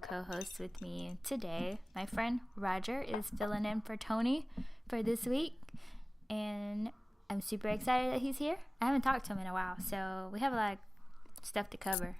Co-host with me today, my friend Roger is filling in for Tony for this week, and I'm super excited that he's here. I haven't talked to him in a while, so we have a lot of stuff to cover.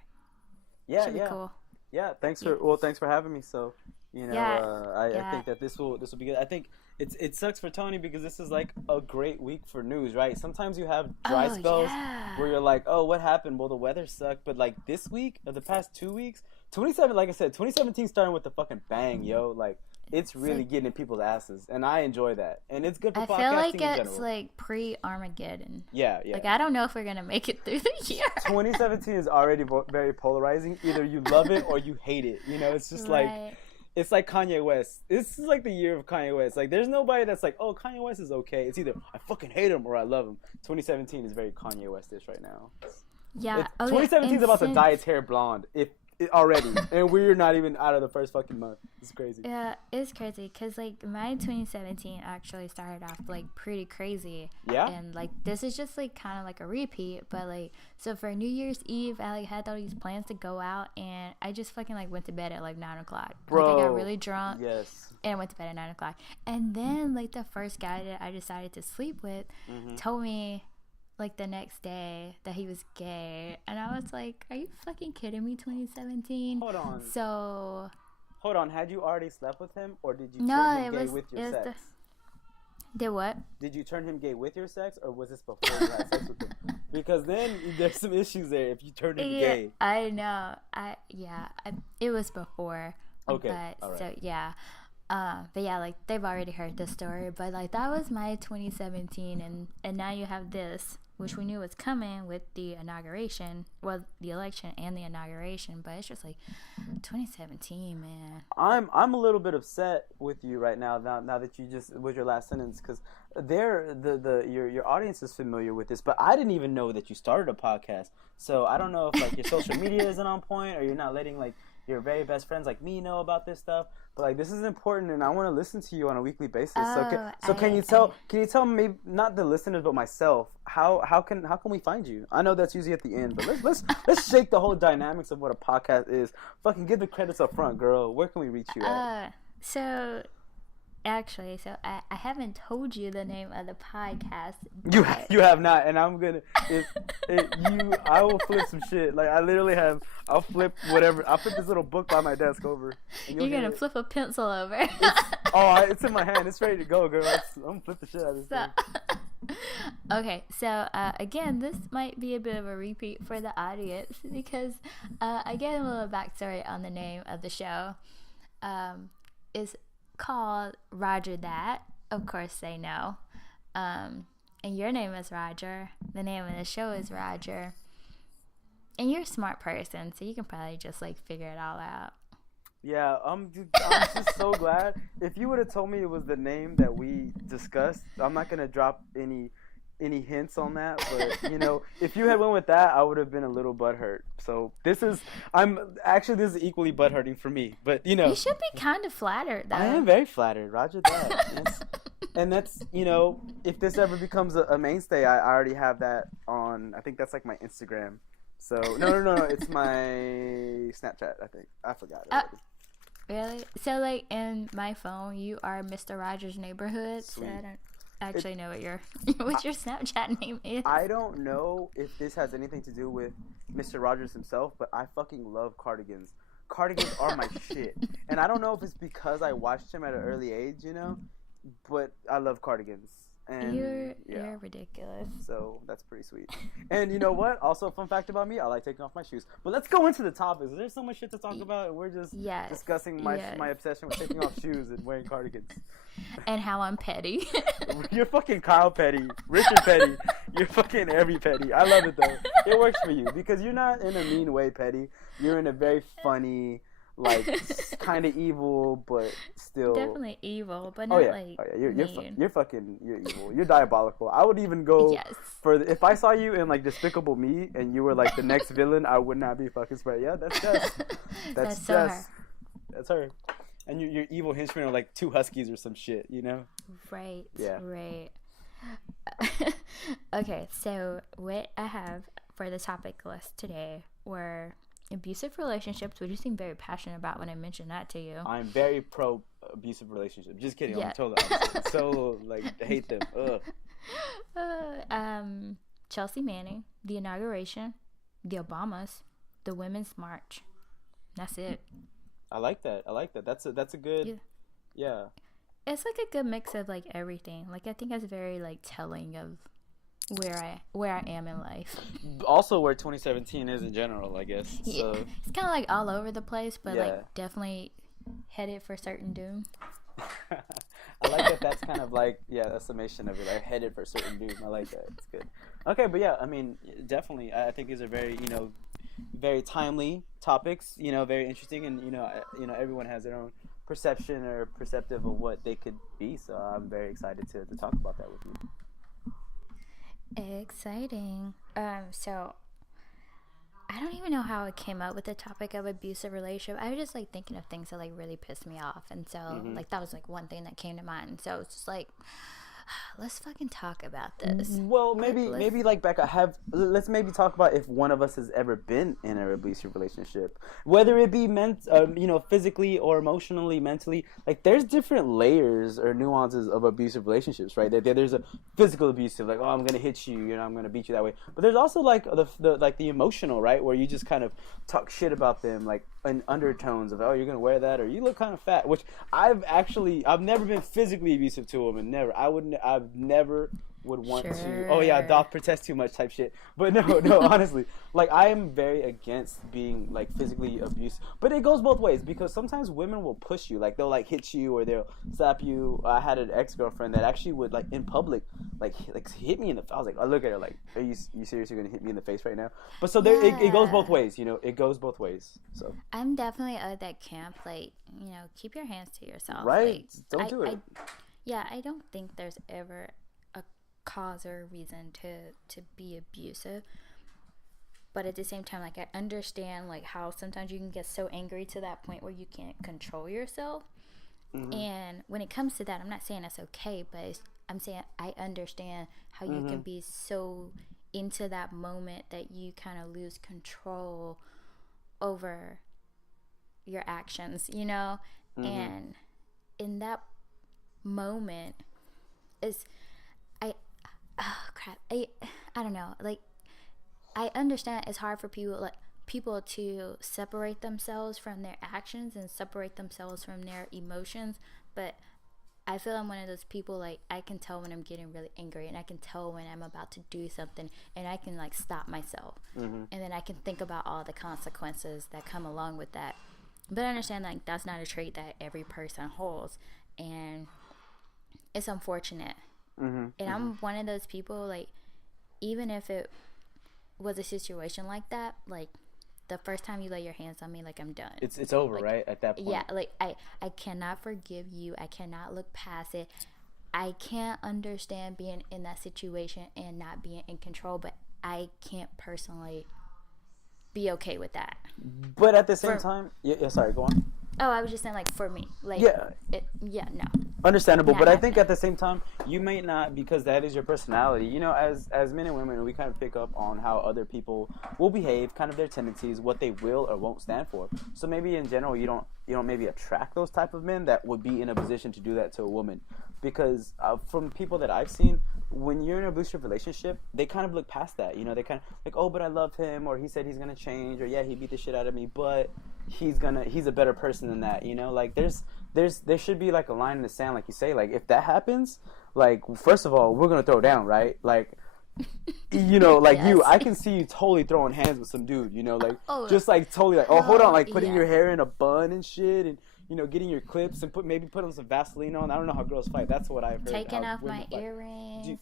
Yeah, Should be yeah, cool. yeah. Thanks for having me. So, I think that this will be good. I think it sucks for Tony because this is like a great week for news, right? Sometimes you have dry spells where you're like, oh, what happened? Well, the weather sucked, but like this week or the past 2 weeks, 2017 starting with the fucking bang, yo. Like it's really getting in people's asses, and I enjoy that, and it's good for podcasting in general. I feel like it's like pre-Armageddon. Yeah. Like I don't know if we're gonna make it through the year. 2017 is already very polarizing. Either you love it or you hate it. You know, it's just like. It's like Kanye West. This is like the year of Kanye West. Like, there's nobody that's like, oh, Kanye West is okay. It's either I fucking hate him or I love him. 2017 is very Kanye West-ish right now. Yeah. 2017 is about to dye its hair blonde. Already. And we're not even out of the first fucking month. It's crazy. Yeah, it's crazy. Because, like, my 2017 actually started off, like, pretty crazy. Yeah? And, like, this is just, like, kind of like a repeat. But, like, so for New Year's Eve, I, like, had all these plans to go out. And I just fucking, like, went to bed at, like, 9 o'clock. Bro. Like, I got really drunk. Yes. And I went to bed at 9 o'clock. And then, like, the first guy that I decided to sleep with told me, like, the next day that he was gay. And I was like, are you fucking kidding me, 2017? Hold on. So... Hold on. Had you already slept with him? Or did you turn him gay with your sex? Did what? Did you turn him gay with your sex? Or was this before you had sex with him? Because then there's some issues there if you turn him gay. I know. It was before. Okay. But, all right. So, yeah. But yeah, like they've already heard the story, but like that was my 2017, and now you have this, which we knew was coming with the inauguration, well, the election and the inauguration, but it's just like 2017, man. I'm a little bit upset with you right now that you just with your last sentence, because your audience is familiar with this, but I didn't even know that you started a podcast, so I don't know if like your social media isn't on point or you're not letting like your very best friends like me know about this stuff. But like this is important, and I want to listen to you on a weekly basis. Can you tell maybe not the listeners but myself how can we find you? I know that's usually at the end, but let's shake the whole dynamics of what a podcast is. Fucking give the credits up front, girl. Where can we reach you at? So I haven't told you the name of the podcast. You have not, and I'm gonna I will flip some shit. Like I'll flip whatever. I'll flip this little book by my desk over. You're gonna flip a pencil over. It's in my hand. It's ready to go, girl. I'm gonna flip the shit out of this thing. Okay, so again, this might be a bit of a repeat for the audience because again, a little backstory on the name of the show is called Roger That. Of course they know. And your name is Roger. The name of the show is Roger. And you're a smart person, so you can probably just like figure it all out. Yeah, I'm just so glad. If you would have told me it was the name that we discussed, I'm not gonna drop any hints on that, but you know, if you had went with that, I would have been a little butthurt. So this is equally butthurting for me, but you know, you should be kind of flattered though. I am very flattered, Roger that. Yes. And that's, you know, if this ever becomes a mainstay, I already have that on. I think that's like my Instagram. So no, it's my Snapchat. I think I forgot already. Really? So like in my phone, you are Mr. Rogers' Neighborhood. Sweet. So I don't actually know what your Snapchat name is. I don't know if this has anything to do with Mr. Rogers himself, but I fucking love cardigans. Cardigans are my shit. And I don't know if it's because I watched him at an early age, you know, but I love cardigans. And you're ridiculous. So that's pretty sweet. And you know what? Also, a fun fact about me, I like taking off my shoes. But let's go into the topics. There's so much shit to talk about, and we're just discussing my obsession with taking off shoes and wearing cardigans. And how I'm petty. You're fucking Kyle Petty, Richard Petty. You're fucking every petty. I love it though. It works for you because you're not in a mean way petty. You're in a very funny, like kind of evil, but still definitely evil, but not like you're evil. You're diabolical. I would even go if I saw you in like Despicable Me and you were like the next villain, I would not be fucking surprised. Yeah, that's Jess. That's Jess. That's her. And your evil henchmen are like two huskies or some shit, you know? Right. Yeah. Right. Okay, so what I have for the topic list today were abusive relationships, which you seem very passionate about when I mentioned that to you. I'm very pro abusive relationship. Just kidding. Yeah. I'm totally opposite. So like hate them. Ugh. Chelsea Manning, the inauguration, the Obamas, the Women's March. That's it. I like that. That's a good. Yeah. It's like a good mix of like everything. Like I think it's very like telling of where I am in life. Also, where 2017 is in general, I guess. Yeah. So it's kind of like all over the place, but like definitely headed for certain doom. I like that. That's kind of like a summation of it. Like headed for certain doom. I like that. It's good. Okay, but yeah, I mean, definitely, I think these are very very timely topics. Very interesting, and everyone has their own perception or perceptive of what they could be. So I'm very excited to talk about that with you. Exciting. So I don't even know how I came up with the topic of abusive relationship. I was just like thinking of things that like really pissed me off, and so like that was like one thing that came to mind. And so it's just like, let's fucking talk about this. Well, maybe like Becca, let's maybe talk about if one of us has ever been in an abusive relationship, whether it be physically or emotionally, mentally. Like there's different layers or nuances of abusive relationships, right? There's a physical abusive, like, oh, I'm gonna hit you, I'm gonna beat you that way. But there's also like the emotional, right, where you just kind of talk shit about them, like in undertones of, oh, you're gonna wear that, or you look kind of fat. Which I've never been physically abusive to a woman, never. I've never would want to. Oh yeah, doth protest too much type shit. But no, honestly, like I am very against being like physically abused. But it goes both ways, because sometimes women will push you, like they'll like hit you or they'll slap you. I had an ex-girlfriend that actually would like in public like hit me in the. I was like, I look at her like, are you seriously gonna hit me in the face right now? But so there, it goes both ways. It goes both ways. So I'm definitely of that camp. Like keep your hands to yourself. Right? Like, Don't do it. I don't think there's ever a cause or reason to be abusive. But at the same time, like I understand like how sometimes you can get so angry to that point where you can't control yourself. Mm-hmm. And when it comes to that, I'm not saying that's okay, but I'm saying I understand how you can be so into that moment that you kind of lose control over your actions, and in that moment I don't know, like I understand it's hard for people to separate themselves from their actions and separate themselves from their emotions, but I feel I'm one of those people, like I can tell when I'm getting really angry, and I can tell when I'm about to do something, and I can like stop myself, and then I can think about all the consequences that come along with that. But I understand like that's not a trait that every person holds, and it's unfortunate. And I'm one of those people, like even if it was a situation like that, like the first time you lay your hands on me, like I'm done. It's over, like, right? At that point. Yeah, like I cannot forgive you. I cannot look past it. I can't understand being in that situation and not being in control, but I can't personally be okay with that. But at the same time, sorry, go on. Oh, I was just saying, like, for me, like, no. Understandable, but I think at the same time, you may not, because that is your personality. As men and women, we kind of pick up on how other people will behave, kind of their tendencies, what they will or won't stand for. So maybe in general, you don't maybe attract those type of men that would be in a position to do that to a woman, because from people that I've seen, when you're in an abusive relationship, they kind of look past that. They kind of like, oh, but I love him, or he said he's gonna change, or yeah, he beat the shit out of me, but he's a better person than that. Like there should be like a line in the sand, like you say, like if that happens, like first of all, we're gonna throw down, right? Like like yes. I can see you totally throwing hands with some dude, like just like totally like, oh, hold on, like putting your hair in a bun and shit, and getting your clips and put on some Vaseline on. I don't know how girls fight. That's what I've heard. Taking off my earrings. Dude,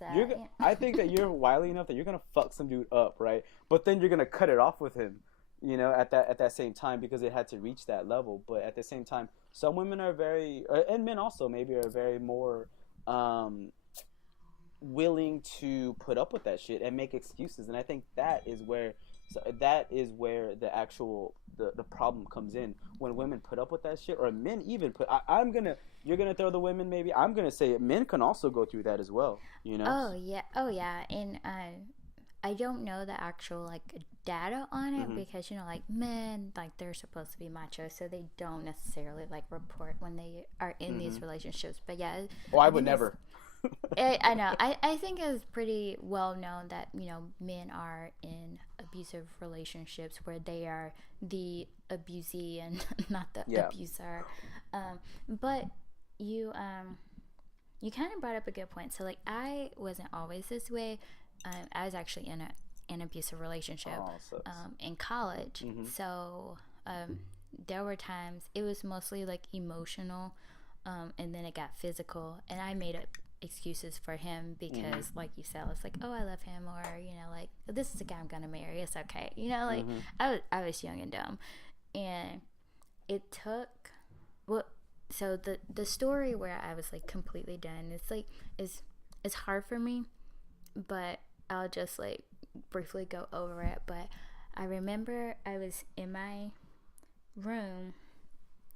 I think that you're wily enough that you're gonna fuck some dude up, right? But then you're gonna cut it off with him, at that same time, because it had to reach that level. But at the same time, some women are very, and men also maybe are very more willing to put up with that shit and make excuses. And I think that is where the actual the problem comes in when women put up with that shit, or men even put. You're gonna throw the women. Maybe I'm gonna say it. Men can also go through that as well. You know. Oh yeah, and I don't know the actual like data on it because like men like they're supposed to be macho, so they don't necessarily like report when they are in these relationships. But yeah, I would never. I know. I think it's pretty well known that men are in abusive relationships where they are the abusee and not the abuser. But you kind of brought up a good point. So like I wasn't always this way. I was actually in an abusive relationship in college. So there were times it was mostly like emotional, and then it got physical, and I made up excuses for him because like you said, it's like, oh, I love him, or like this is the guy I'm gonna marry, it's okay, like I was young and dumb, and it took so the story where I was like completely done, it's like it's hard for me, but I'll just like briefly go over it. But I remember I was in my room,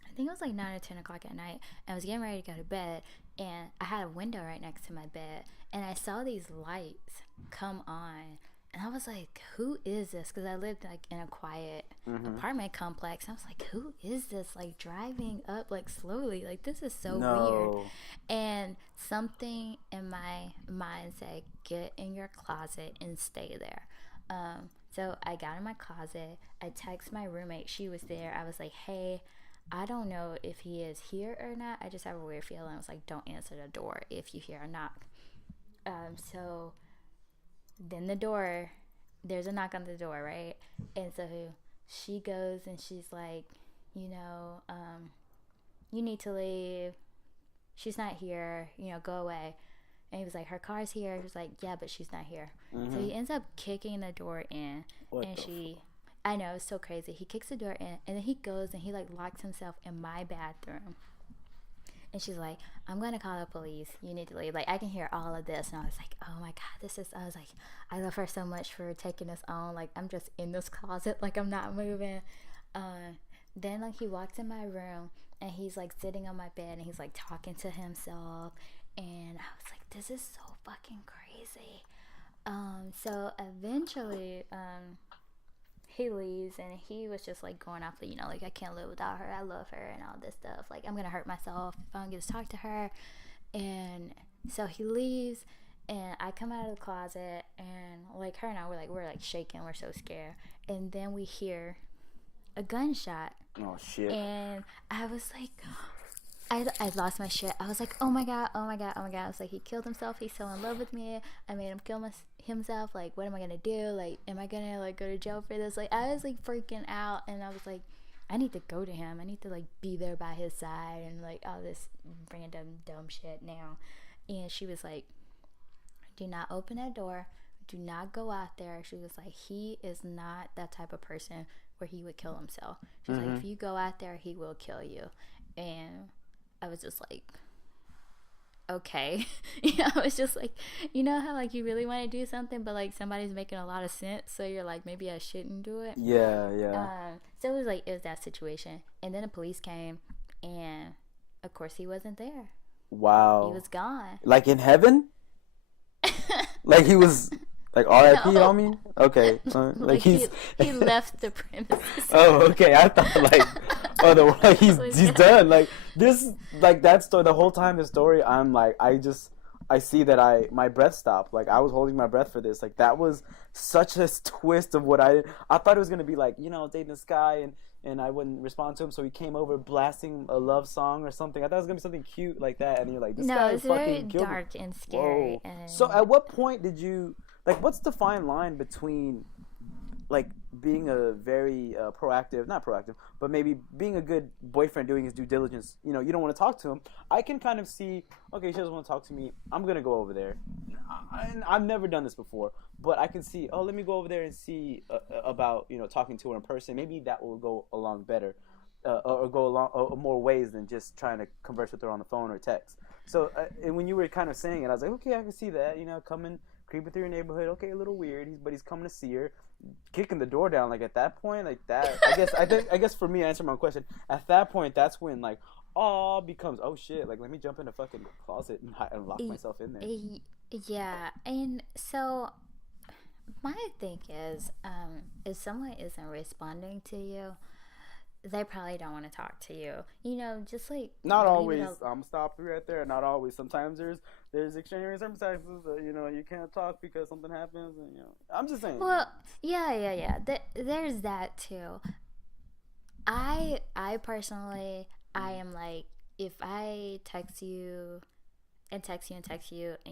I think it was like 9 or 10 o'clock at night, and I was getting ready to go to bed, and I had a window right next to my bed, and I saw these lights come on, and I was like, who is this? Because I lived like in a quiet apartment complex, and I was like, who is this like driving up like slowly, like this is so weird. And something in my mind said, get in your closet and stay there. So I got in my closet, I texted my roommate, she was there, I was like, hey, I don't know if he is here or not, I just have a weird feeling. I was like, don't answer the door if you hear a knock. So then there's a knock on the door, right? And so she goes and she's like, you need to leave, she's not here, go away. And he was like, her car's here. He was like, yeah, but she's not here. So he ends up kicking the door in. I know, it's so crazy. He kicks the door in, and then he goes and he like locks himself in my bathroom. And she's like, I'm gonna call the police, you need to leave. Like, I can hear all of this, and I was like, oh my god, I was like, I love her so much for taking this on. Like, I'm just in this closet, like I'm not moving. Then like he walks in my room, and he's like sitting on my bed, and he's like talking to himself, and I was like, this is so fucking crazy. So eventually he leaves, and he was just like going off the, like, I can't live without her, I love her, and all this stuff, like I'm gonna hurt myself if I don't get to talk to her. And so he leaves, and I come out of the closet, and like her and I we're like shaking, we're so scared, and then we hear a gunshot. Oh shit. And I was like, I lost my shit. I was like, oh my god. I was like, he killed himself. He's so in love with me. I made him kill himself. Like, what am I gonna do? Like, am I gonna like go to jail for this? Like, I was like freaking out, and I was like, I need to go to him. I need to like be there by his side, and like all this random dumb shit now. And she was like, do not open that door. Do not go out there. She was like, he is not that type of person where he would kill himself. She's like, if you go out there, he will kill you. And I was just like, okay. I was just like, how like you really want to do something, but like somebody's making a lot of sense, so you're like, maybe I shouldn't do it. Yeah. So it was that situation, and then the police came, and of course he wasn't there. Wow. He was gone. Like in heaven? Like he was like R.I.P. No. on me? Okay. Like he left the premises. Oh, okay. I thought like he's done. Like this, like that story. The whole time the story, I'm like, I see that my breath stopped. Like I was holding my breath for this. Like that was such a twist of what I did. I thought it was gonna be like, dating this guy and I wouldn't respond to him, so he came over blasting a love song or something. I thought it was gonna be something cute like that, and you're like, this guy it's fucking very dark and scary. And so at what point did you what's the fine line between like being a very not proactive, but maybe being a good boyfriend, doing his due diligence? You don't want to talk to him. I can kind of see, okay, she doesn't want to talk to me, I'm gonna go over there. I've never done this before, but I can see, let me go over there and see about talking to her in person. Maybe that will go along better, or go along more ways than just trying to converse with her on the phone or text. So and when you were kind of saying it, I was like, okay, I can see that, creeping through your neighborhood. Okay, a little weird. But he's coming to see her, kicking the door down. Like at that point, like that. I guess for me, answer my question. At that point, that's when like all becomes shit. Like let me jump in the fucking closet and lock myself in there. Yeah, and so my thing is, if someone isn't responding to you, they probably don't want to talk to you. You know, just like not always. I'm stopping right there. Not always. Sometimes there's extraordinary circumstances that you can't talk because something happens, and I'm just saying. Well, yeah. There's that too. I personally, I am like, if I text you and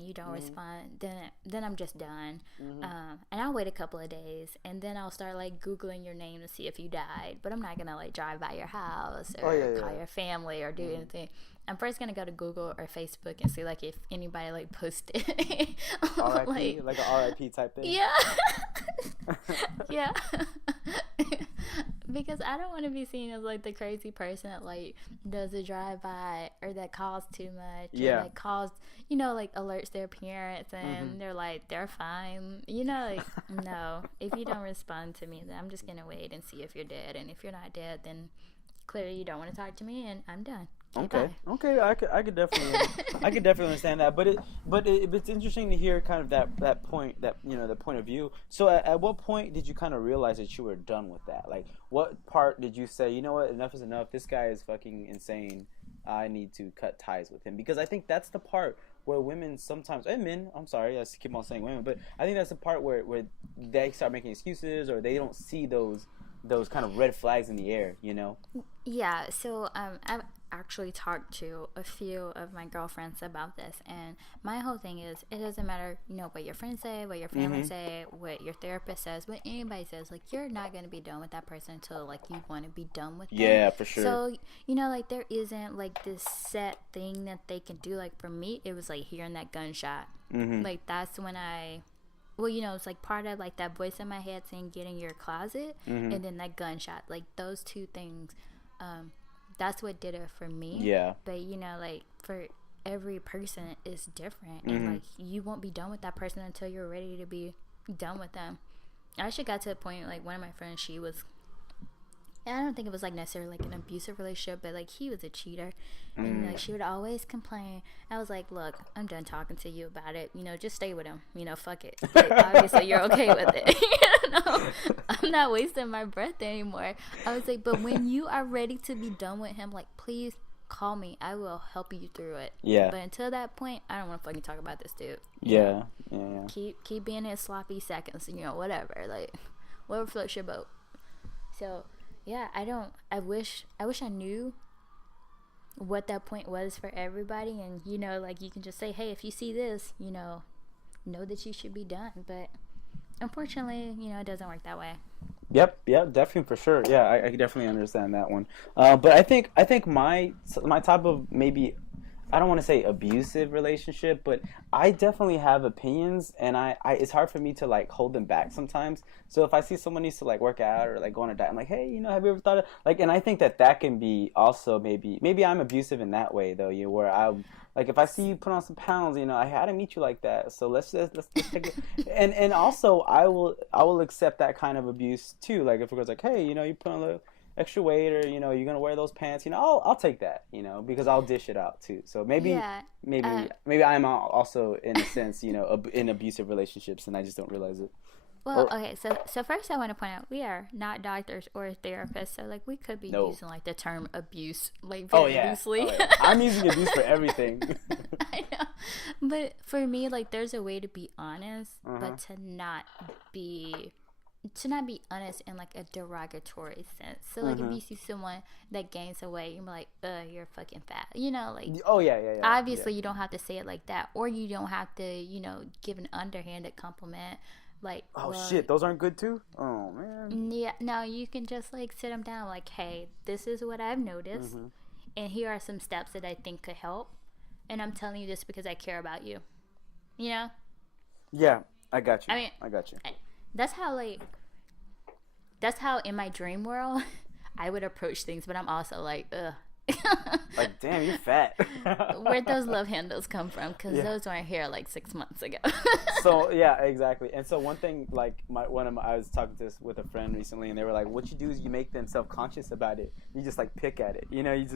you don't respond, then I'm just done. And I'll wait a couple of days, and then I'll start like Googling your name to see if you died. But I'm not gonna like drive by your house or call your family or do anything. I'm first gonna go to Google or Facebook and see like if anybody like posted RIP, like an RIP type thing. Yeah. Yeah. Because I don't want to be seen as like the crazy person that like does a drive-by or that calls too much. Yeah. Or, like calls, like alerts their parents and they're like, they're fine. Like, no. If you don't respond to me, then I'm just going to wait and see if you're dead. And if you're not dead, then clearly you don't want to talk to me and I'm done. Okay. I could definitely understand that, but it's interesting to hear kind of that point, that the point of view. So at what point did you kind of realize that you were done with that? Like, what part did you say, you know what, enough is enough. This guy is fucking insane. I need to cut ties with him, because I think that's the part where women sometimes, and men, I'm sorry, I keep on saying women, but I think that's the part where they start making excuses or they don't see those kind of red flags in the air, Yeah, so I've actually talked to a few of my girlfriends about this, and my whole thing is, it doesn't matter, what your friends say, what your family say, what your therapist says, what anybody says, like, you're not going to be done with that person until, like, you want to be done with them. Yeah, for sure. So, like, there isn't, like, this set thing that they can do. Like, for me, it was, like, hearing that gunshot. Like, that's when it's like part of like that voice in my head saying get in your closet, and then that gunshot, like those two things, that's what did it for me. Yeah. But like for every person is different, and like you won't be done with that person until you're ready to be done with them. I actually got to the point, like one of my friends, she was, and I don't think it was like necessarily like an abusive relationship, but like he was a cheater, and like she would always complain. I was like, look, I'm done talking to you about it. Just stay with him. Fuck it. Like, obviously you're okay with it. I'm not wasting my breath anymore. I was like, but when you are ready to be done with him, like please call me. I will help you through it. Yeah. But until that point, I don't want to fucking talk about this dude. Yeah. Keep being in sloppy seconds. Whatever. Like whatever floats your boat. So. Yeah, I wish I knew what that point was for everybody, and like you can just say, hey, if you see this, know that you should be done. But unfortunately, it doesn't work that way. Yep, definitely, for sure. Yeah, I definitely understand that one. But I think my type of, maybe, I don't want to say abusive relationship, but I definitely have opinions, and I it's hard for me to like hold them back sometimes. So if I see someone needs to like work out or like go on a diet, I'm like, hey, have you ever thought of like? And I think that can be also maybe I'm abusive in that way though. Where I like, if I see you put on some pounds, I had to meet you like that. So let's take it. And also I will accept that kind of abuse too. Like if it goes like, hey, you put on a little extra weight, or you're gonna wear those pants, I'll take that, because I'll dish it out too. So maybe I'm also in a sense, in abusive relationships, and I just don't realize it. Well, okay, so first I want to point out, we are not doctors or therapists, so like we could be using like the term abuse like very loosely. I'm using abuse for everything. I know, but for me, like there's a way to be honest, but to not be honest in like a derogatory sense. So like if you see someone that gains weight, you're like, you're fucking fat, like obviously you don't have to say it like that, or you don't have to give an underhanded compliment like, shit, those aren't good too. Oh man. Yeah, no, you can just like sit them down like, hey, this is what I've noticed, and here are some steps that I think could help, and I'm telling you this because I care about you. Yeah, I got you. I mean, I got you. That's how in my dream world I would approach things, but I'm also like, Like, damn, you're fat. Where'd those love handles come from? Because those weren't here like 6 months ago. So yeah, exactly. And so one thing, like I was talking to this with a friend recently, and they were like, what you do is you make them self-conscious about it. You just like pick at it, you know, you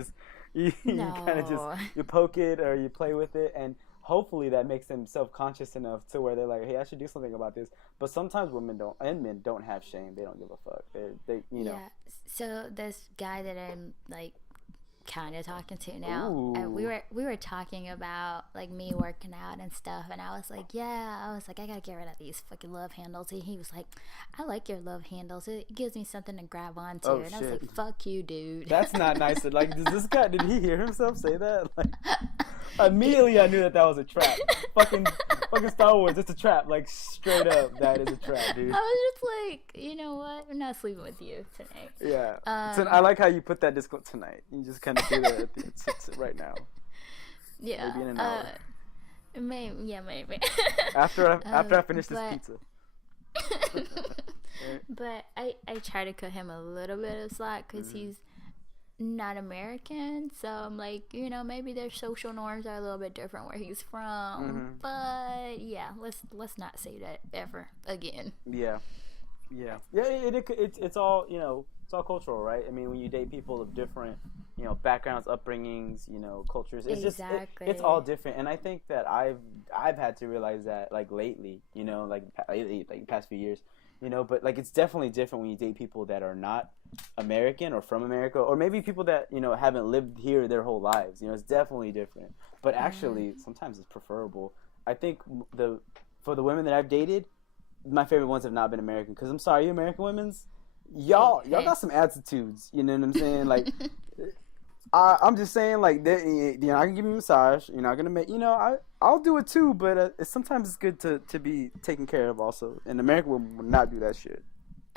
kind of just, you poke it or you play with it, and hopefully that makes them self-conscious enough to where they're like, hey, I should do something about this. But sometimes women don't, and men don't have shame. They don't give a fuck. They you know. Yeah. So this guy that I'm like kind of talking to now, we were talking about like me working out and stuff, and I was like, I gotta get rid of these fucking love handles, and he was like, I like your love handles, it gives me something to grab onto. And I was like, fuck you, dude. That's not nice. Like, does this guy, did he hear himself say that? Like, immediately I knew that was a trap. fucking Star Wars, it's a trap. Like, straight up, that is a trap, dude. I was just like, you know what, I'm not sleeping with you tonight. Yeah. So I like how you put that discount tonight. You just kind of do that at right now. Yeah. Maybe in an hour. Maybe. After I finish this pizza. But I try to cut him a little bit of slack because he's not American, so I'm like, you know, maybe their social norms are a little bit different where he's from. But yeah, let's not say that ever again. It's all, you know, it's all cultural, right? I mean, when you date people of different, you know, backgrounds, upbringings, you know, cultures, it's exactly. It's all different. And I think that I've had to realize that, like, lately, you know, like lately, like the past few years, you know, but like it's definitely different when you date people that are not American or from America, or maybe people that, you know, haven't lived here their whole lives. You know, it's definitely different. But actually, sometimes it's preferable. I think for the women that I've dated, my favorite ones have not been American. Because I'm sorry, you American women's, y'all got some attitudes. You know what I'm saying? Like, I'm just saying, like, you know, I can give you a massage. You're not gonna make, you know, I'll do it too. But sometimes it's good to be taken care of also. And American women would not do that shit.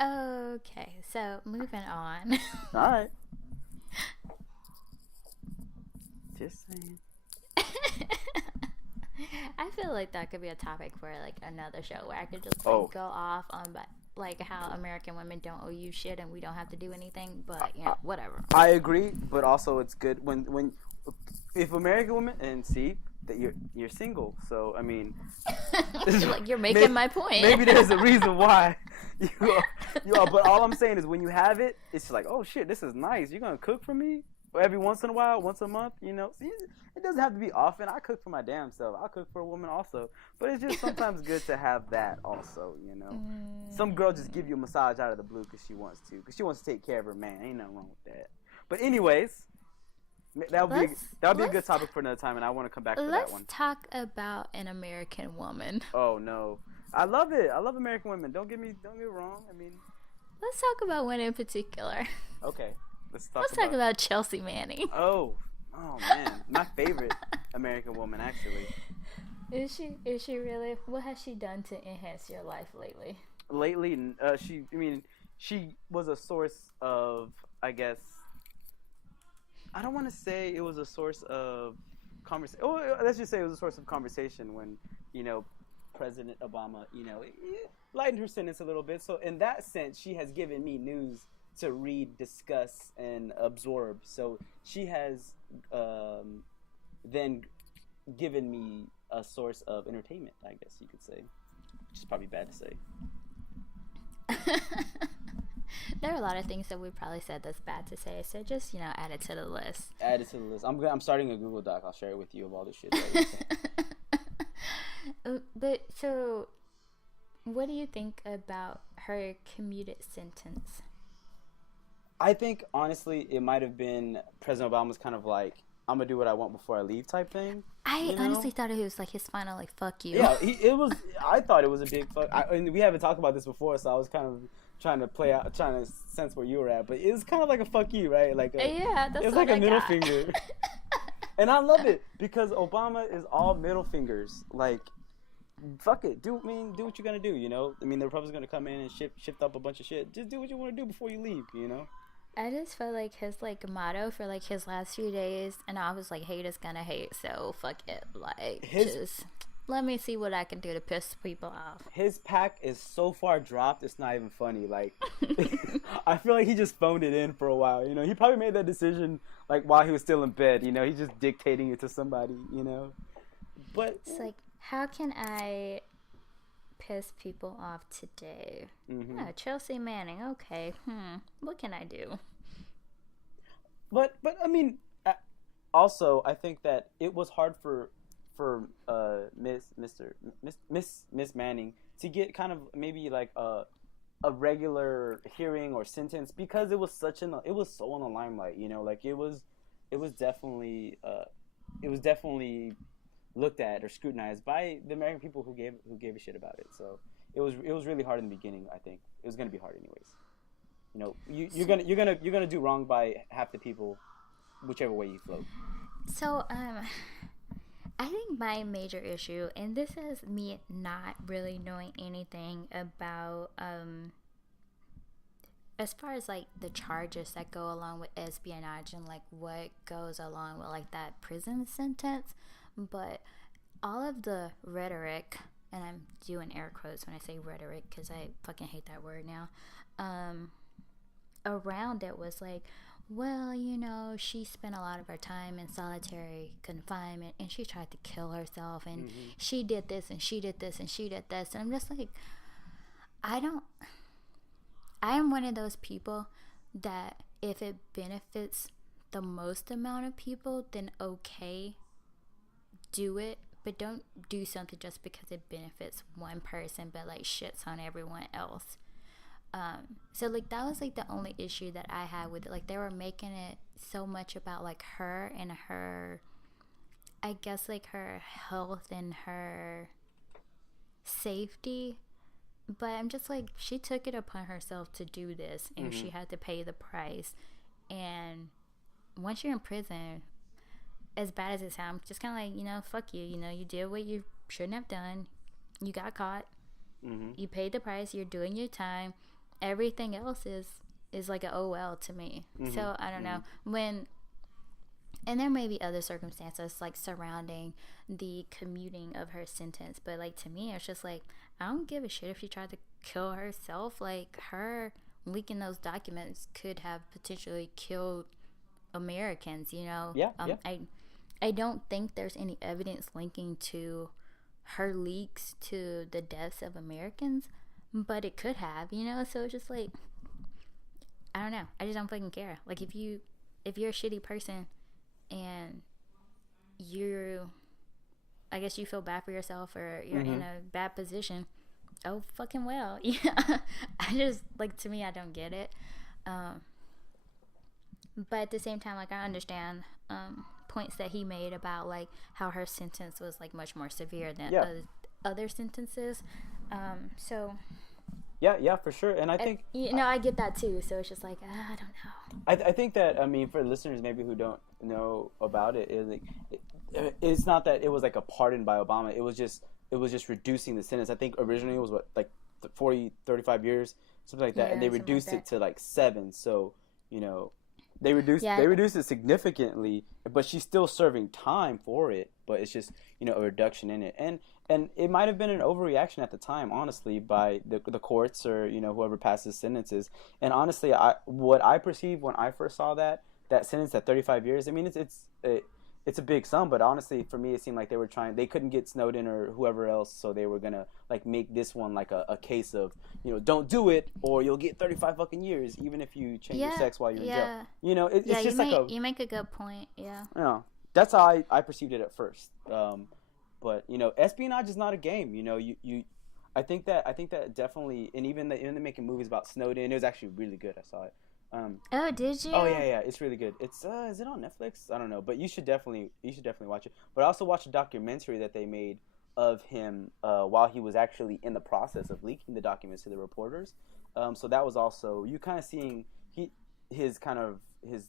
Okay, so moving on. All right. Just saying. I feel like that could be a topic for like another show where I could just like go off on like how American women don't owe you shit and we don't have to do anything, but you know, whatever. I agree, but also it's good when if American women, and see that you're single, so I mean, like you're making my point. Maybe there's a reason why you are. But all I'm saying is when you have it, it's like, oh shit, this is nice. You're gonna cook for me every once in a while, once a month, you know. See, it doesn't have to be often. I cook for my damn self. I cook for a woman also. But it's just sometimes good to have that also, you know. Some girl just give you a massage out of the blue because she wants to. Because she wants to take care of her man. Ain't nothing wrong with that. But anyways, that would be a good topic for another time, and I want to come back to that one. Let's talk about an American woman. Oh, no. I love it. I love American women. Don't get me wrong. I mean, let's talk about one in particular. Okay. Let's talk about Chelsea Manning. Oh man, my favorite American woman, actually. Is she really? What has she done to enhance your life lately? Lately, she was a source of, I guess, I don't want to say it was a source of conversation. Oh, let's just say it was a source of conversation when, you know, President Obama, you know, lightened her sentence a little bit. So in that sense, she has given me news to read, discuss, and absorb. So she has then given me a source of entertainment, I guess you could say, which is probably bad to say. There are a lot of things that we probably said that's bad to say, so just, you know, add it to the list. Add it to the list. I'm starting a Google Doc. I'll share it with you of all the shit. But so, what do you think about her commuted sentence? I think, honestly, it might have been President Obama's kind of like, I'm going to do what I want before I leave type thing. I honestly thought it was like his final, like, fuck you. Yeah, I thought it was a big fuck. And we haven't talked about this before, so I was kind of trying to sense where you were at. But it was kind of like a fuck you, right? Like that's it's like a middle finger. And I love it because Obama is all middle fingers. Like, fuck it. Do what you're going to do, you know? I mean, the Republicans going to come in and shift up a bunch of shit. Just do what you want to do before you leave, you know? I just felt like his like motto for like his last few days, and I was like, hate is gonna hate, so fuck it, like just let me see what I can do to piss people off. His pack is so far dropped, it's not even funny. Like, I feel like he just phoned it in for a while. You know, he probably made that decision like while he was still in bed. You know, he's just dictating it to somebody. You know, but it's like, how can I piss people off today? Chelsea Manning. Okay. What can I do? But I mean, also I think that it was hard for Miss Manning to get kind of maybe like a regular hearing or sentence, because it was so in the limelight, you know, like it was definitely looked at or scrutinized by the American people who gave a shit about it. So it was really hard in the beginning. I think it was going to be hard anyways. You know, you're gonna do wrong by half the people, whichever way you float. So I think my major issue, and this is me not really knowing anything about as far as like the charges that go along with espionage and like what goes along with like that prison sentence, but all of the rhetoric, and I'm doing air quotes when I say rhetoric because I fucking hate that word now, around it was like, well, you know, she spent a lot of her time in solitary confinement and she tried to kill herself and she did this and she did this and she did this. And I'm just like, I am one of those people that if it benefits the most amount of people, then okay, do it. But don't do something just because it benefits one person but like shits on everyone else. So like that was like the only issue that I had with it. Like they were making it so much about like her and her, I guess like her health and her safety, but I'm just like, she took it upon herself to do this and she had to pay the price. And once you're in prison, as bad as it sounds, just kind of like, you know, fuck you, you know, you did what you shouldn't have done, you got caught, you paid the price, you're doing your time. Everything else is like a OL to me. So I don't know and there may be other circumstances like surrounding the commuting of her sentence, but like to me it's just like, I don't give a shit if she tried to kill herself. Like her leaking those documents could have potentially killed Americans, you know. I don't think there's any evidence linking to her leaks to the deaths of Americans, but it could have, you know. So it's just like, I don't know, I just don't fucking care. Like if you're a shitty person and I guess you feel bad for yourself or you're in a bad position, oh fucking well. Yeah. I just like, to me, I don't get it. But at the same time, like I understand points that he made about like how her sentence was like much more severe than other sentences. So yeah, for sure. And I think, you know, I get that too. So it's just like, I don't know. I think that, I mean, for listeners maybe who don't know about it, is like, it's not that it was like a pardon by Obama. It was just reducing the sentence. I think originally it was what, like 35 years, something like that, and they reduced it to like 7. So, you know, they reduced it significantly, but she's still serving time for it. But it's just, you know, a reduction in it, and it might have been an overreaction at the time, honestly, by the courts or, you know, whoever passes sentences. And honestly, what I perceived when I first saw that sentence at 35 years, I mean, it's a big sum, but honestly, for me, it seemed like they couldn't get Snowden or whoever else, so they were gonna like make this one like a case of, you know, don't do it or you'll get 35 fucking years, even if you change your sex while you're in jail. You know, it's just you make a good point. Yeah. You know, that's how I perceived it at first. But you know, espionage is not a game. You know, I think that definitely, and even they're making movies about Snowden. It was actually really good. I saw it. Oh, did you? Oh yeah, it's really good. It's is it on Netflix? I don't know, but you should definitely watch it. But I also watched a documentary that they made of him while he was actually in the process of leaking the documents to the reporters. So that was also, you kind of seeing his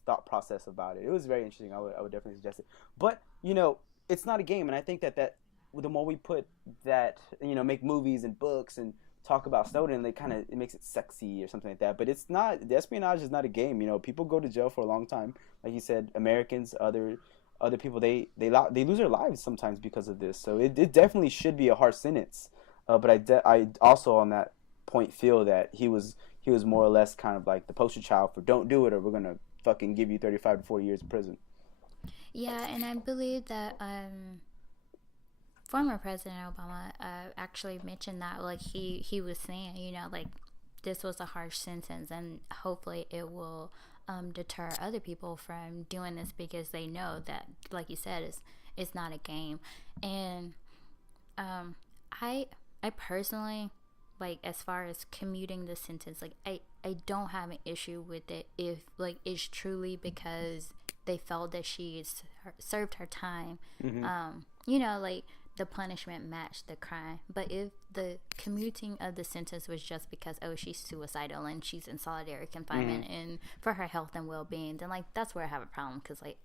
thought process about it. It was very interesting. I would definitely suggest it. But you know, it's not a game, and I think that the more we put that, you know, make movies and books and talk about Snowden, it makes it sexy or something like that. But it's not. The espionage is not a game. You know, people go to jail for a long time. Like you said, Americans, other other people they lose their lives sometimes because of this. So it definitely should be a harsh sentence. But I also on that point feel that he was more or less kind of like the poster child for don't do it or we're gonna fucking give you 35 to 40 years in prison. Yeah, and I believe that former President Obama actually mentioned that, like, he was saying, you know, like, this was a harsh sentence and hopefully it will deter other people from doing this because they know that, like you said, it's not a game. And I personally, like, as far as commuting the sentence, like, I don't have an issue with it if, like, it's truly because they felt that she served her time. You know, like, the punishment matched the crime. But if the commuting of the sentence was just because, oh, she's suicidal and she's in solitary confinement and for her health and well-being, then, like, that's where I have a problem because, like,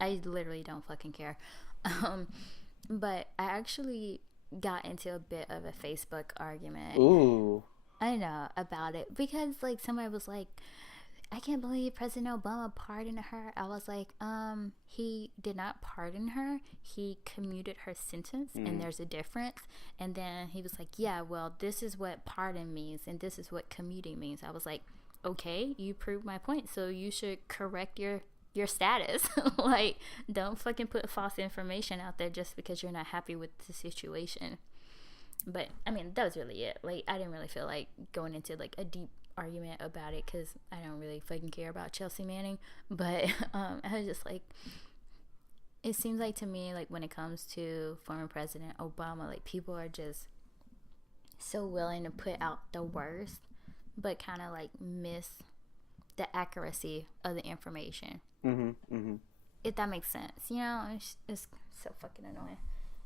I literally don't fucking care. But I actually got into a bit of a Facebook argument. Ooh. I know, about it because, like, somebody was like, I can't believe President Obama pardoned her. I was like, he did not pardon her. He commuted her sentence, and there's a difference. And then he was like, yeah, well, this is what pardon means, and this is what commuting means. I was like, okay, you proved my point, so you should correct your status. Like, don't fucking put false information out there just because you're not happy with the situation. But, I mean, that was really it. Like, I didn't really feel like going into, like, a deep argument about it because I don't really fucking care about Chelsea Manning. But I was just like, it seems like to me, like, when it comes to former President Obama, like, people are just so willing to put out the worst but kind of, like, miss the accuracy of the information. If that makes sense, you know. It's so fucking annoying.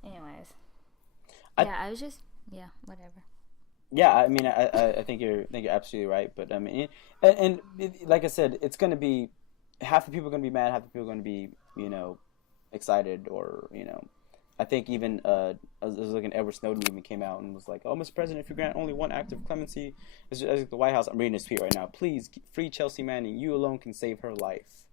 Anyways, I was just, whatever. Yeah, I mean, I think you're absolutely right, but I mean, and like I said, it's gonna be half the people are gonna be mad, half the people are gonna be, you know, excited, or, you know, I think even I was looking, Edward Snowden even came out and was like, "Oh, Mr. President, if you grant only one act of clemency, as the White House," I'm reading this tweet right now, "Please free Chelsea Manning. You alone can save her life."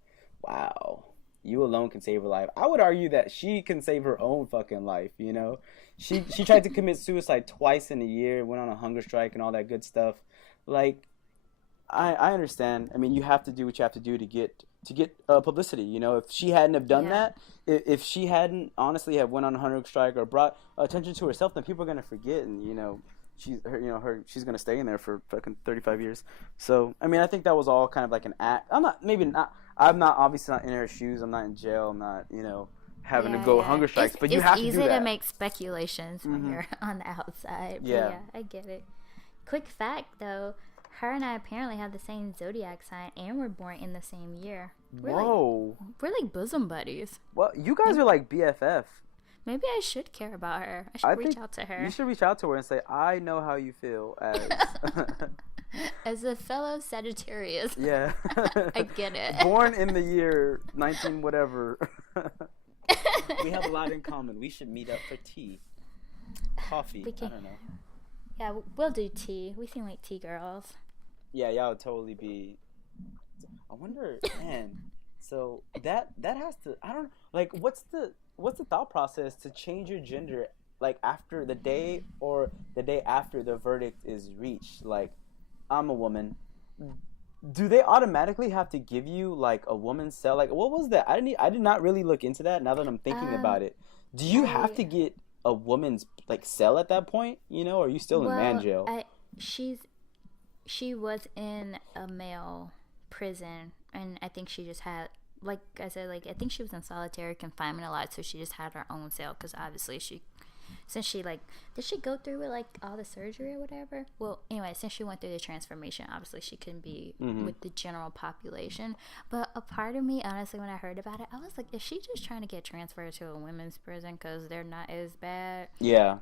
Wow. You alone can save her life. I would argue that she can save her own fucking life, you know? She tried to commit suicide twice in a year, went on a hunger strike and all that good stuff. Like, I understand. I mean, you have to do what you have to do to get publicity, you know? If she hadn't have done that, if she hadn't honestly have went on a hunger strike or brought attention to herself, then people are going to forget, and, you know, she's going to stay in there for fucking 35 years. So, I mean, I think that was all kind of like an act. I'm not obviously not in her shoes. I'm not in jail. I'm not, you know, having to go hunger strikes. But you have to do that. It's easy to make speculations when you're on the outside. But yeah, I get it. Quick fact, though, her and I apparently have the same zodiac sign and were born in the same year. We're like bosom buddies. Well, you guys are like BFF. Maybe I should care about her. I should reach out to her. You should reach out to her and say, I know how you feel as... as a fellow Sagittarius. Yeah. I get it. Born in the year 19 whatever. We have a lot in common. We should meet up for tea. Coffee. I don't know. Yeah, we'll do tea. We seem like tea girls. Yeah, y'all would totally be... I wonder, man. So that has to... I don't... Like, what's the thought process to change your gender, like, after the day or the day after the verdict is reached? Like, I'm a woman. Do they automatically have to give you, like, a woman's cell? Like, what was that? I did not really look into that. Now that I'm thinking about it, do you have to get a woman's, like, cell at that point? You know, or are you still in man jail? She was in a male prison, and I think she just had, like I said, like, I think she was in solitary confinement a lot, so she just had her own cell, because obviously since she, like, did she go through with, like, all the surgery or whatever? Well, anyway, since she went through the transformation, obviously she couldn't be with the general population. But a part of me, honestly, when I heard about it, I was like, is she just trying to get transferred to a women's prison because they're not as bad? Yeah.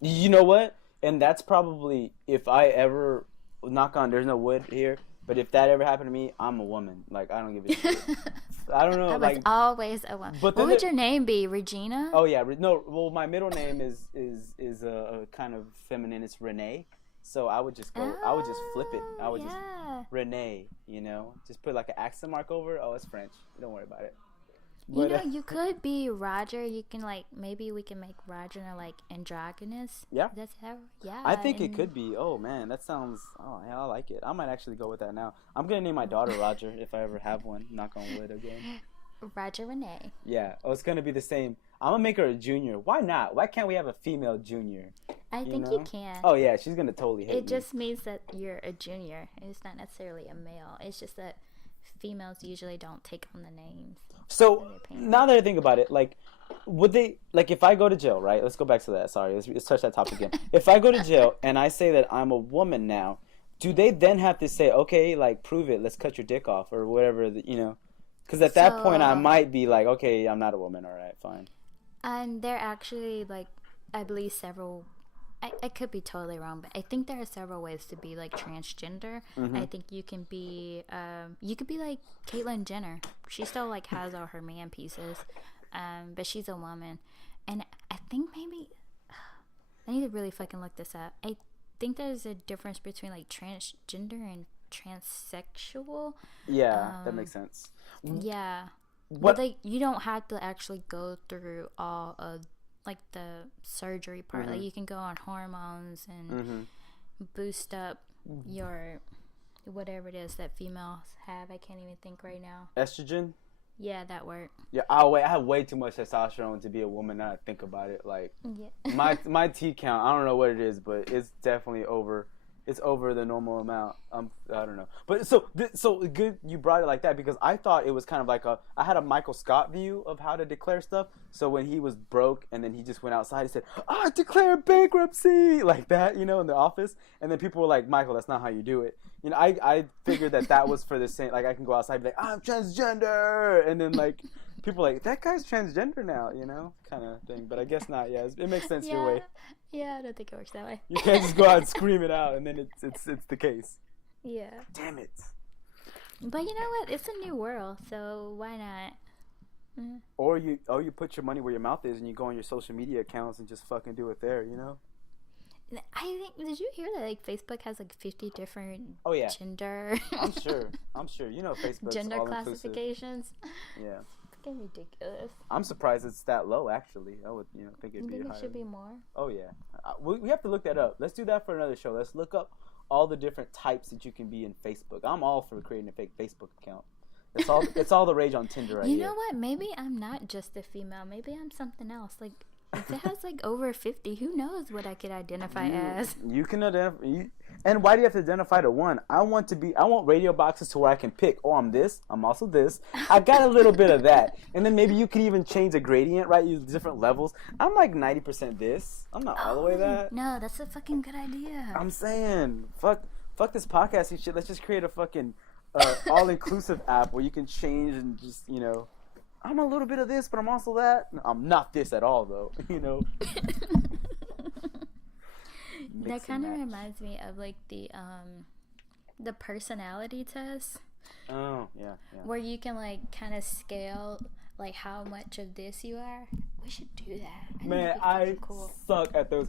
You know what? And that's probably, if I ever, knock on, there's no wood here, but if that ever happened to me, I'm a woman. Like, I don't give a shit. I don't know. I was always a woman. What would your name be? Regina? Oh yeah, no. Well, my middle name is a kind of feminine. It's Renee. So I would just go. I would just flip it. I would just Renee. You know, just put like an accent mark over it. Oh, it's French. Don't worry about it. You know, you could be Roger. You can like maybe we can make Roger like androgynous. Yeah, that's how. Yeah, I think it could be. Oh man, that sounds. Oh yeah, I like it. I might actually go with that now. I'm gonna name my daughter Roger if I ever have one. Knock on wood again. Roger Renee. Yeah. Oh, it's gonna be the same. I'm gonna make her a junior. Why not? Why can't we have a female junior? I think you can. Oh yeah, she's gonna totally hate me. It just means that you're a junior. It's not necessarily a male. It's just that females usually don't take on the names. So now that I think about it, like, would they, like, if I go to jail, right? Let's go back to that. Sorry, let's touch that topic again. If I go to jail and I say that I'm a woman now, do they then have to say, okay, like, prove it, let's cut your dick off or whatever, you know? Because at that point, I might be like, okay, I'm not a woman. All right, fine. And there are actually, like, I believe several. I could be totally wrong, but I think there are several ways to be like transgender. Mm-hmm. I think you can be, you could be like Caitlyn Jenner. She still like has all her man pieces, but she's a woman. And I think maybe I need to really fucking look this up. I think there's a difference between like transgender and transsexual. Yeah, that makes sense. Yeah, but like you don't have to actually go through all of like the surgery part. Like you can go on hormones and boost up your whatever it is that females have. I can't even think right now. Estrogen? Yeah, that word. Yeah, I have way too much testosterone to be a woman now I think about it. Like my T count, I don't know what it is, but it's definitely over. It's over the normal amount. I don't know. But so good you brought it like that because I thought it was kind of like I had a Michael Scott view of how to declare stuff. So when he was broke and then he just went outside and said, I declare bankruptcy, like that, you know, in the office. And then people were like, Michael, that's not how you do it. You know, I figured that was for the same, like I can go outside and be like, I'm transgender. And then like people are like, that guy's transgender now, you know, kind of thing. But I guess not. Yeah, it makes sense your way. Yeah, I don't think it works that way. You can't just go out and scream it out, and then it's the case. Yeah. Damn it. But you know what? It's a new world, so why not? Mm. Or you put your money where your mouth is, and you go on your social media accounts and just fucking do it there, you know? I think. Did you hear that? Like Facebook has like 50 different. Oh yeah. Gender. I'm sure. You know Facebook's gender all classifications. Yeah. Fucking ridiculous. I'm surprised it's that low. Actually, I would think it'd be higher. You think it should be more? Oh yeah. We have to look that up. Let's do that for another show. Let's look up all the different types that you can be in Facebook. I'm all for creating a fake Facebook account. It's all the rage on Tinder right You know what? Maybe I'm not just a female. Maybe I'm something else. Like if it has like over 50, who knows what I could identify as? You can identify. And why do you have to identify to one? I want radio boxes to where I can pick. Oh, I'm this. I'm also this. I got a little bit of that. And then maybe you could even change the gradient, right? Use different levels. I'm like 90% this. I'm not all the way that. No, that's a fucking good idea. I'm saying, fuck this podcasting shit. Let's just create a fucking all-inclusive app where you can change and just, you know, I'm a little bit of this, but I'm also that. I'm not this at all, though. You know. That kind of reminds me of like the personality test. Oh yeah. Where you can like kind of scale like how much of this you are. We should do that. Man, I suck at those.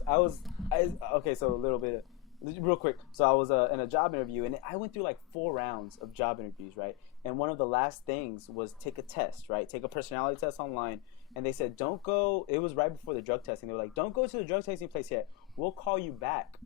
Okay, so a little bit, real quick. So I was in a job interview, and I went through like 4 rounds of job interviews, right? And one of the last things was take a test, right? Take a personality test online. And they said, don't go. It was right before the drug testing. They were like, don't go to the drug testing place yet. We'll call you back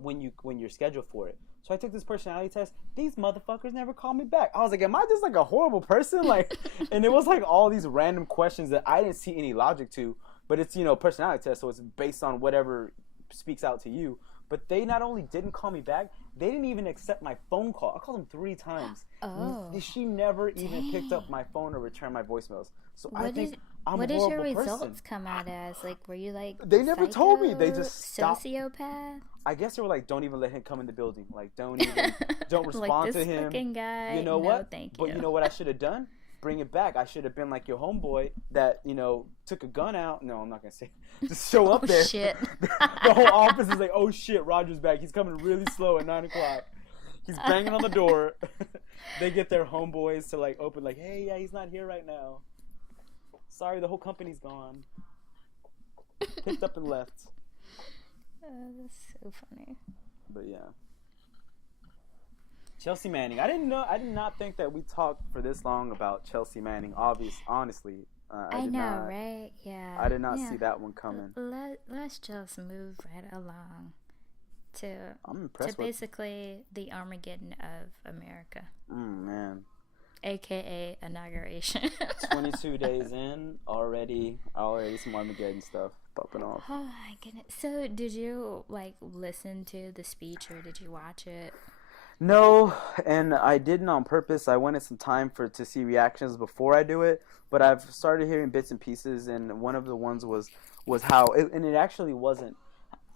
when you're scheduled for it. So I took this personality test. These motherfuckers never called me back. I was like, am I just like a horrible person? Like, and it was like all these random questions that I didn't see any logic to. But it's, you know, personality test, so it's based on whatever speaks out to you. But they not only didn't call me back, they didn't even accept my phone call. I called them 3 times. Oh. She never even picked up my phone or returned my voicemails. So I think I'm a horrible person. What did your results come out as? Like, were you like They never told me. They just stopped. Sociopath? I guess they were like, don't even let him come in the building. Like, don't respond like, to him. Fucking guy. You know what? Thank you. But you know what I should have done? Bring it back. I should have been like your homeboy that, you know, took a gun out. No, I'm not going to say. Just show up there. Shit. The whole office is like, oh shit, Roger's back. He's coming really slow at 9 o'clock. He's banging on the door. They get their homeboys to like open like, hey, yeah, he's not here right now. Sorry, the whole company's gone. Picked up and left. That's so funny. But yeah. Chelsea Manning. I did not think that we talked for this long about Chelsea Manning. Honestly, I know, right? Yeah. I did not see that one coming. Let's just move right along I'm impressed to basically the Armageddon of America. Man. AKA Inauguration. 22 days in, already some Armageddon stuff popping off. Oh my goodness. So did you listen to the speech or did you watch it? No, and I didn't on purpose. I wanted some time to see reactions before I do it, but I've started hearing bits and pieces, and one of the ones was how and it actually wasn't.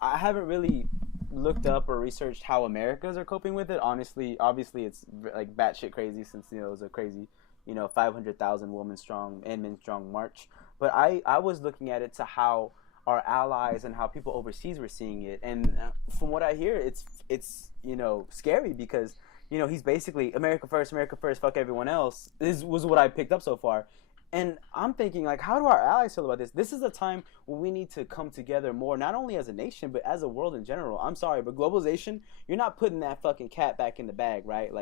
I haven't really looked up or researched how Americans are coping with it. Honestly, obviously it's like batshit crazy since it was a crazy 500,000 women strong and men strong march. But I was looking at it to how our allies and how people overseas were seeing it, and from what I hear, it's scary because he's basically America first, fuck everyone else. This was what I picked up so far. And I'm thinking, how do our allies feel about this? This is a time when we need to come together more, not only as a nation, but as a world in general. I'm sorry, but globalization, you're not putting that fucking cat back in the bag, right?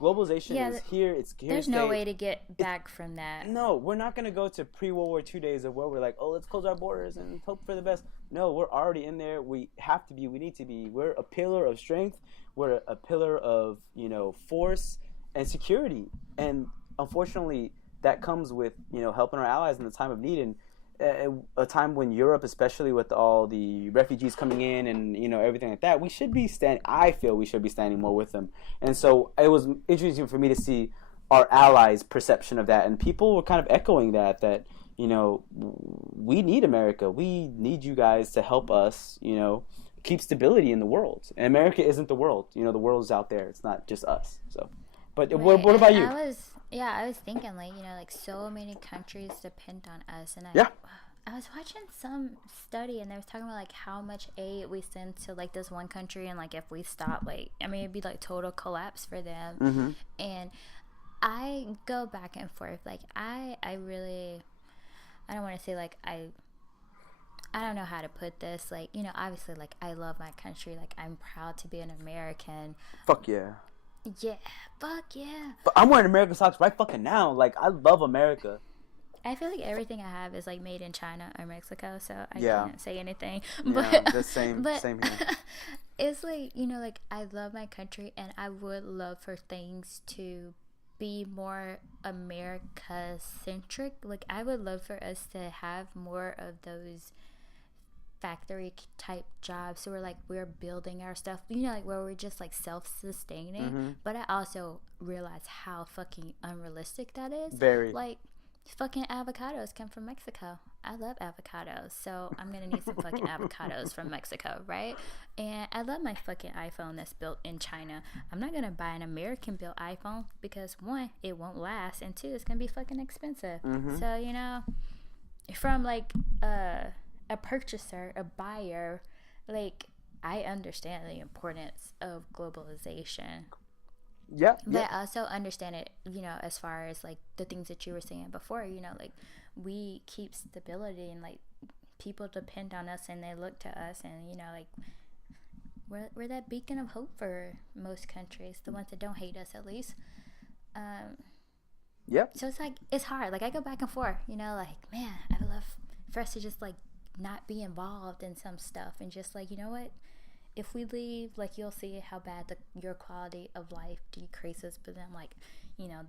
Globalization is here. It's here. There's no way to get back from that. No, we're not going to go to pre-World War II days of where we're like, oh, let's close our borders and hope for the best. No, we're already in there. We have to be. We need to be. We're a pillar of strength. We're a pillar of, force and security. And unfortunately, that comes with helping our allies in the time of need, and a time when Europe, especially with all the refugees coming in and everything like that, we should be standing. I feel we should be standing more with them, and so it was interesting for me to see our allies' perception of that, and people were kind of echoing that we need America, we need you guys to help us, keep stability in the world. And America isn't the world, the world is out there. It's not just us. So, but right. what about you? I was thinking so many countries depend on us, and I was watching some study, and they was talking about how much aid we send to this one country, and if we stop, it'd be total collapse for them. Mm-hmm. And I go back and forth. I really, I don't want to say I don't know how to put this. Obviously, I love my country. I'm proud to be an American. Fuck yeah. Yeah, fuck yeah. But I'm wearing American socks right fucking now. I love America. I feel like everything I have is made in China or Mexico, so I can't say anything. Yeah, the same here. It's I love my country, and I would love for things to be more America centric. I would love for us to have more of those factory type jobs, so we're building our stuff, where we're just self-sustaining. Mm-hmm. But I also realize how fucking unrealistic that is. Very. Fucking avocados come from Mexico. I love avocados, so I'm gonna need some fucking avocados from Mexico, right? And I love my fucking iPhone that's built in China. I'm not gonna buy an American built iPhone because one, it won't last, and two, it's gonna be fucking expensive. Mm-hmm. So from a purchaser, a buyer, I understand the importance of globalization. Yeah. But I also understand it, as far as the things that you were saying before, we keep stability, and people depend on us, and they look to us, and we're that beacon of hope for most countries, the ones that don't hate us at least. Yep. So it's hard. I go back and forth, man, I would love for us to just not be involved in some stuff, and just you know what, if we leave, you'll see how bad your quality of life decreases. But then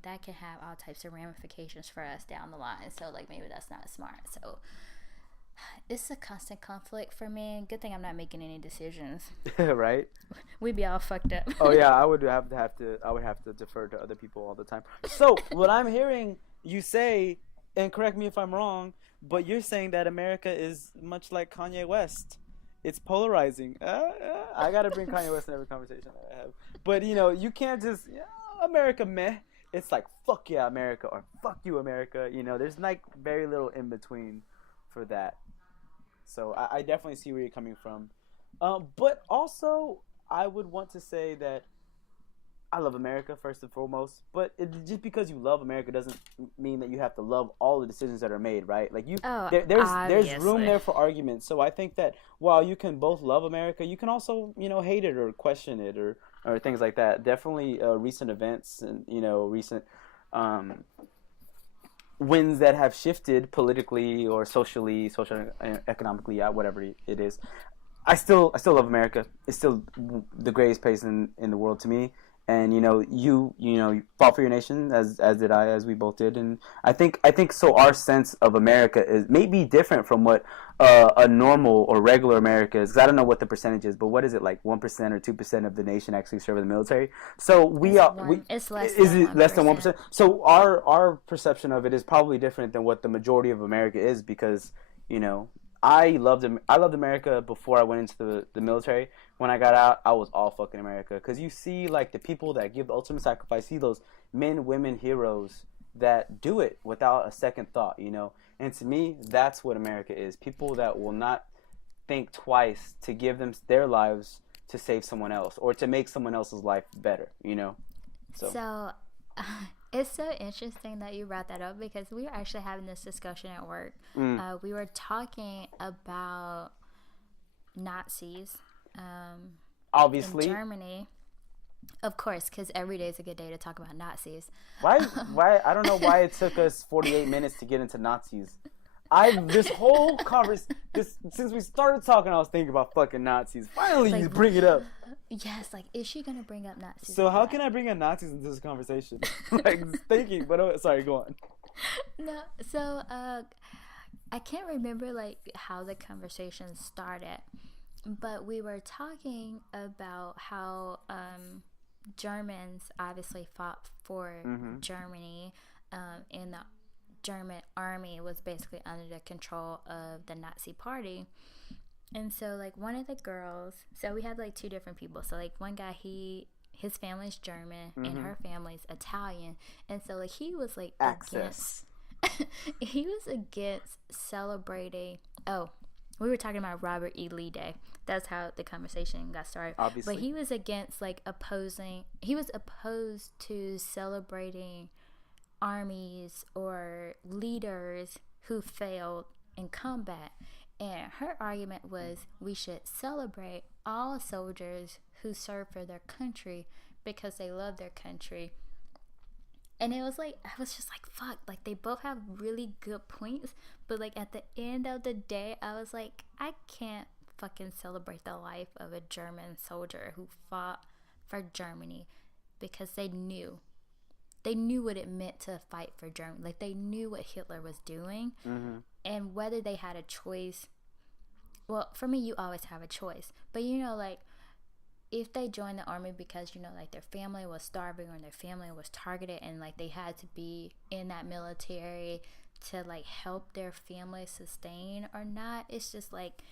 that can have all types of ramifications for us down the line, so maybe that's not smart. So it's a constant conflict for me. Good thing I'm not making any decisions. Right? We'd be all fucked up. Oh yeah, I would have to defer to other people all the time. So what I'm hearing you say, and correct me if I'm wrong, but you're saying that America is much like Kanye West. It's polarizing. I gotta bring Kanye West in every conversation that I have. But you can't just America meh. It's fuck yeah America, or fuck you America. There's very little in between for that. So I definitely see where you're coming from. But also I would want to say that I love America first and foremost, but just because you love America doesn't mean that you have to love all the decisions that are made, right? Like there's room there for argument. So I think that while you can both love America, you can also hate it or question it or things like that. Definitely recent events and recent winds that have shifted politically or socially, economically, whatever it is. I still love America. It's still the greatest place in the world to me. And you fought for your nation as did I, as we both did. And I think so. Our sense of America is maybe different from what a normal or regular America is. 'Cause I don't know what the percentage is, but what is it, like 1% or 2% of the nation actually serve in the military? So it's less. Is it less than 1%? So our perception of it is probably different than what the majority of America is, because I loved America before I went into the military. When I got out, I was all fucking America. Because you see, like, the people that give the ultimate sacrifice, see those men, women, heroes that do it without a second thought, And to me, that's what America is. People that will not think twice to give them their lives to save someone else or to make someone else's life better, So it's so interesting that you brought that up, because we were actually having this discussion at work. We were talking about Nazis obviously in Germany. Of course, because every day is a good day to talk about Nazis. Why? I don't know why it took us 48 minutes to get into Nazis. This whole conversation, since we started talking, I was thinking about fucking Nazis. Finally, you bring it up. Yes, like, is she gonna bring up Nazis? So how can I bring up Nazis into this conversation? Like, thinking, but sorry, go on. No, so I can't remember like how the conversation started, but we were talking about how Germans obviously fought for Germany, and the German army was basically under the control of the Nazi party. And so, like, one of the girls, so we had, like, two different people. So, like, one guy, his family's German, and her family's Italian. And so, like, he was, like, he was against celebrating, we were talking about Robert E. Lee Day. That's how the conversation got started. Obviously. But he was against, like, he was opposed to celebrating armies or leaders who failed in combat. And her argument was we should celebrate all soldiers who serve for their country because they love their country. And it was like, I was just like, fuck, like, they both have really good points, but like at the end of the day, I was like, I can't fucking celebrate the life of a German soldier who fought for Germany because they knew what it meant to fight for Germany. Like, they knew what Hitler was doing. And whether they had a choice, well, for me, you always have a choice. But, like, if they joined the army because, like, their family was starving or their family was targeted and, like, they had to be in that military to, like, help their family sustain or not, it's just, like,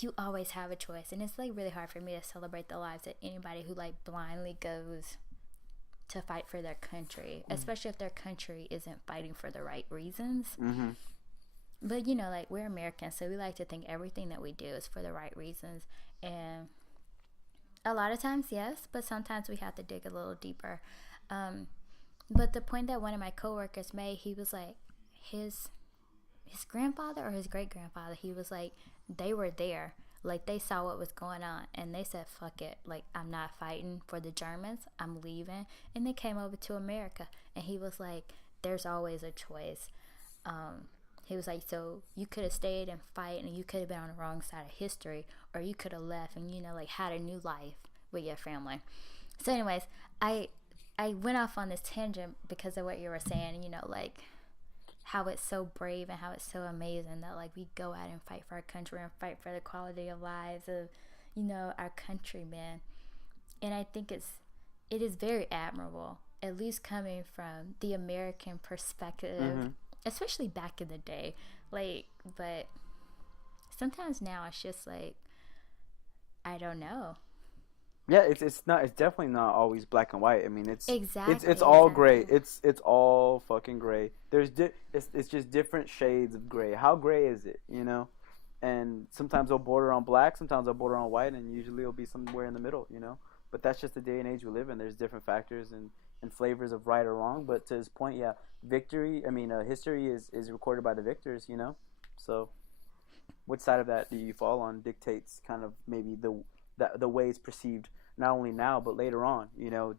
you always have a choice. And it's, like, really hard for me to celebrate the lives of anybody who, like, blindly goes to fight for their country, especially if their country isn't fighting for the right reasons. But like, we're Americans, so we like to think everything that we do is for the right reasons, and a lot of times yes, but sometimes we have to dig a little deeper. But the point that one of my coworkers made, he was like, his grandfather or his great grandfather, he was like, they were there. Like, they saw what was going on, and they said, fuck it. Like, I'm not fighting for the Germans. I'm leaving. And they came over to America. And he was like, there's always a choice. He was like, so you could have stayed and fight, and you could have been on the wrong side of history, or you could have left and, like, had a new life with your family. So anyways, I went off on this tangent because of what you were saying, like, how it's so brave and how it's so amazing that, like, we go out and fight for our country and fight for the quality of lives of, our countrymen. And I think it is very admirable, at least coming from the American perspective, especially back in the day. Like, but sometimes now it's just like, I don't know. Yeah, it's definitely not always black and white. I mean, it's exactly all gray. It's all fucking gray. It's just different shades of gray. How gray is it, And sometimes it'll border on black, sometimes it'll border on white, and usually it'll be somewhere in the middle, but that's just the day and age we live in. There's different factors and flavors of right or wrong. But to his point, yeah, history is recorded by the victors, you know. So, which side of that do you fall on dictates kind of maybe the way it's perceived, not only now but later on, you know,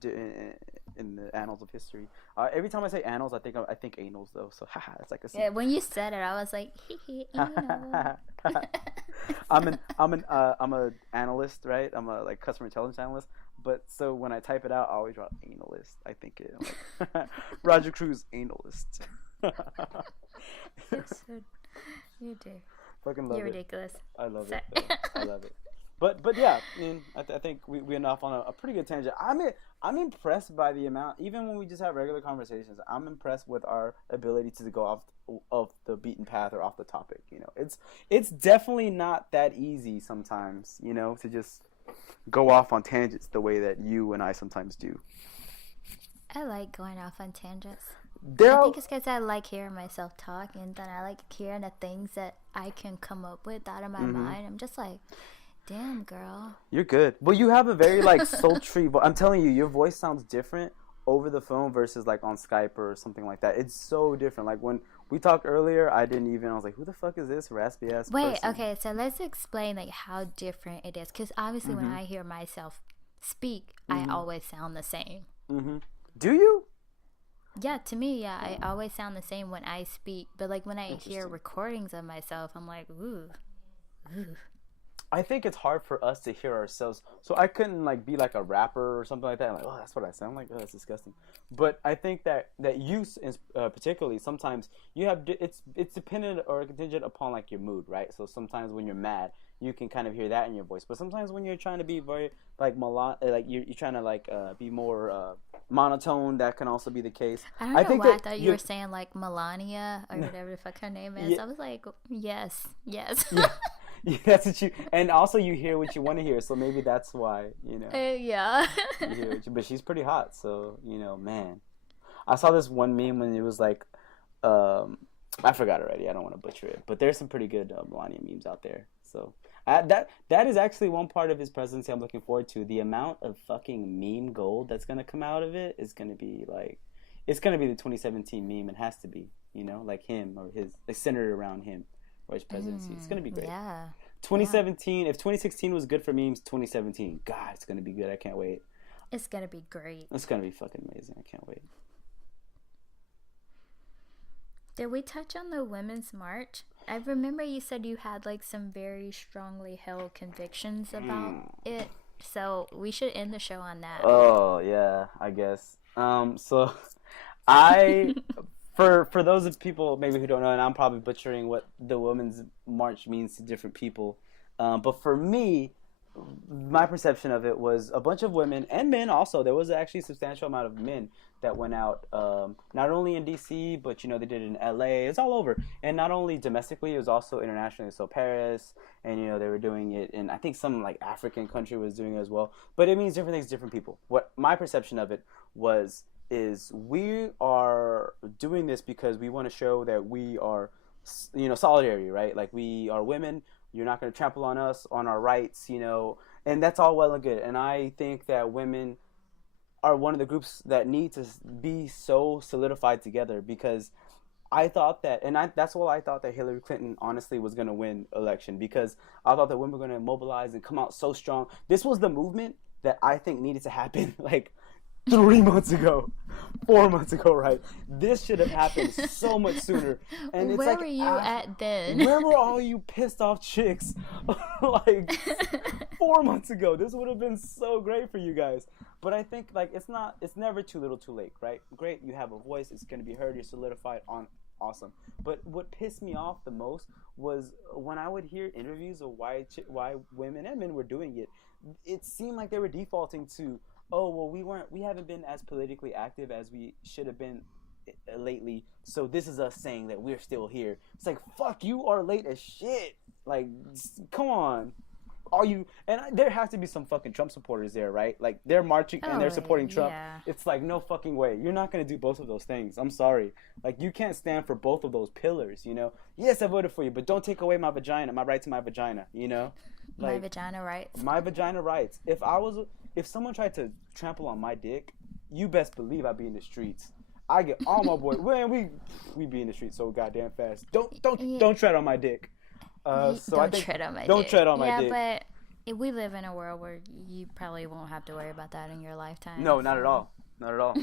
in the annals of history. Every time I say annals, I think anals though. So haha, it's like a yeah. When you said it, I was like, anal. I'm a analyst, right? I'm a like customer intelligence analyst. But so when I type it out, I always write analyst. I think it. I'm like, Roger Cruz analyst. You do. Fucking love You're it. ridiculous. I love it. I love it. But yeah, I mean, I think we went off on a pretty good tangent. I'm impressed by the amount, even when we just have regular conversations. I'm impressed with our ability to go off of the beaten path or off the topic. You know, it's definitely not that easy sometimes. You know, to just go off on tangents the way that you and I sometimes do. I like going off on tangents. I think it's because I like hearing myself talk, and then I like hearing the things that I can come up with out of my mind. I'm just like, damn, girl. You're good. Well, you have a very like sultry voice. I'm telling you, your voice sounds different over the phone versus like on Skype or something like that. It's so different. Like when we talked earlier, I was like, who the fuck is this raspy ass person? Okay, so let's explain like how different it is, because obviously when I hear myself speak, I always sound the same. Do you? Yeah, to me, yeah, I always sound the same when I speak, but like when I hear recordings of myself, I'm like, ooh. I think it's hard for us to hear ourselves, so I couldn't like be like a rapper or something like that. I'm like, oh, that's what I sound like. Oh, that's disgusting. But I think that you, particularly, sometimes you have it's dependent or contingent upon like your mood, right? So sometimes when you're mad, you can kind of hear that in your voice. But sometimes when you're trying to be very like you're trying to like be more monotone, that can also be the case. I don't know why I thought you were saying like Melania or whatever the fuck her name is. Yeah. I was like, yes. Yeah. Yeah, that's what you, and also you hear what you want to hear, so maybe that's why, you know. Yeah. You hear but she's pretty hot, so, you know, man. I saw this one meme when it was like, I forgot already, I don't want to butcher it, but there's some pretty good Melania memes out there, so. That is actually one part of his presidency I'm looking forward to. The amount of fucking meme gold that's going to come out of it is going to be like, it's going to be the 2017 meme, it has to be, you know, like him or his, like centered around him. Or his presidency. It's gonna be great. Yeah. 2017. If 2016 was good for memes, 2017. God, it's gonna be good. I can't wait. It's gonna be great. It's gonna be fucking amazing. I can't wait. Did we touch on the Women's March? I remember you said you had like some very strongly held convictions about it. So we should end the show on that. Oh yeah, I guess. So I. For those of people maybe who don't know, and I'm probably butchering what the Women's March means to different people, but for me, my perception of it was a bunch of women and men also. There was actually a substantial amount of men that went out, not only in D.C., but, you know, they did it in L.A. It's all over. And not only domestically, it was also internationally. So Paris, and, you know, they were doing it in, I think some, like, African country was doing it as well. But it means different things to different people. What my perception of it is we are doing this because we want to show that we are, you know, solidarity, right? Like, we are women. You're not going to trample on us, on our rights, you know, and that's all well and good. And I think that women are one of the groups that need to be so solidified together, because I thought that, and that's why I thought that Hillary Clinton honestly was going to win election, because I thought that women were going to mobilize and come out so strong. This was the movement that I think needed to happen, like, 3 months ago, 4 months ago, right? This should have happened so much sooner. And it's where were you at then? Where were all you pissed off chicks like 4 months ago? This would have been so great for you guys. But I think like it's never too little too late, right? Great, you have a voice, it's going to be heard, you're solidified on, awesome. But what pissed me off the most was when I would hear interviews of why women and men were doing it. It seemed like they were defaulting to, oh, well, we haven't been as politically active as we should have been lately, so this is us saying that we're still here. It's like, fuck, you are late as shit. Like, come on. Are you? And there has to be some fucking Trump supporters there, right? Like, they're marching and they're supporting Trump. Yeah. It's like, no fucking way. You're not going to do both of those things. I'm sorry. Like, you can't stand for both of those pillars, you know? Yes, I voted for you, but don't take away my vagina, my right to my vagina, you know? My vagina rights. My vagina rights. If someone tried to trample on my dick, you best believe I'd be in the streets. I get all my boys. Man, we be in the streets so goddamn fast. Don't tread on my dick. Don't tread on my dick. Yeah, but we live in a world where you probably won't have to worry about that in your lifetime. No, not at all. Not at all.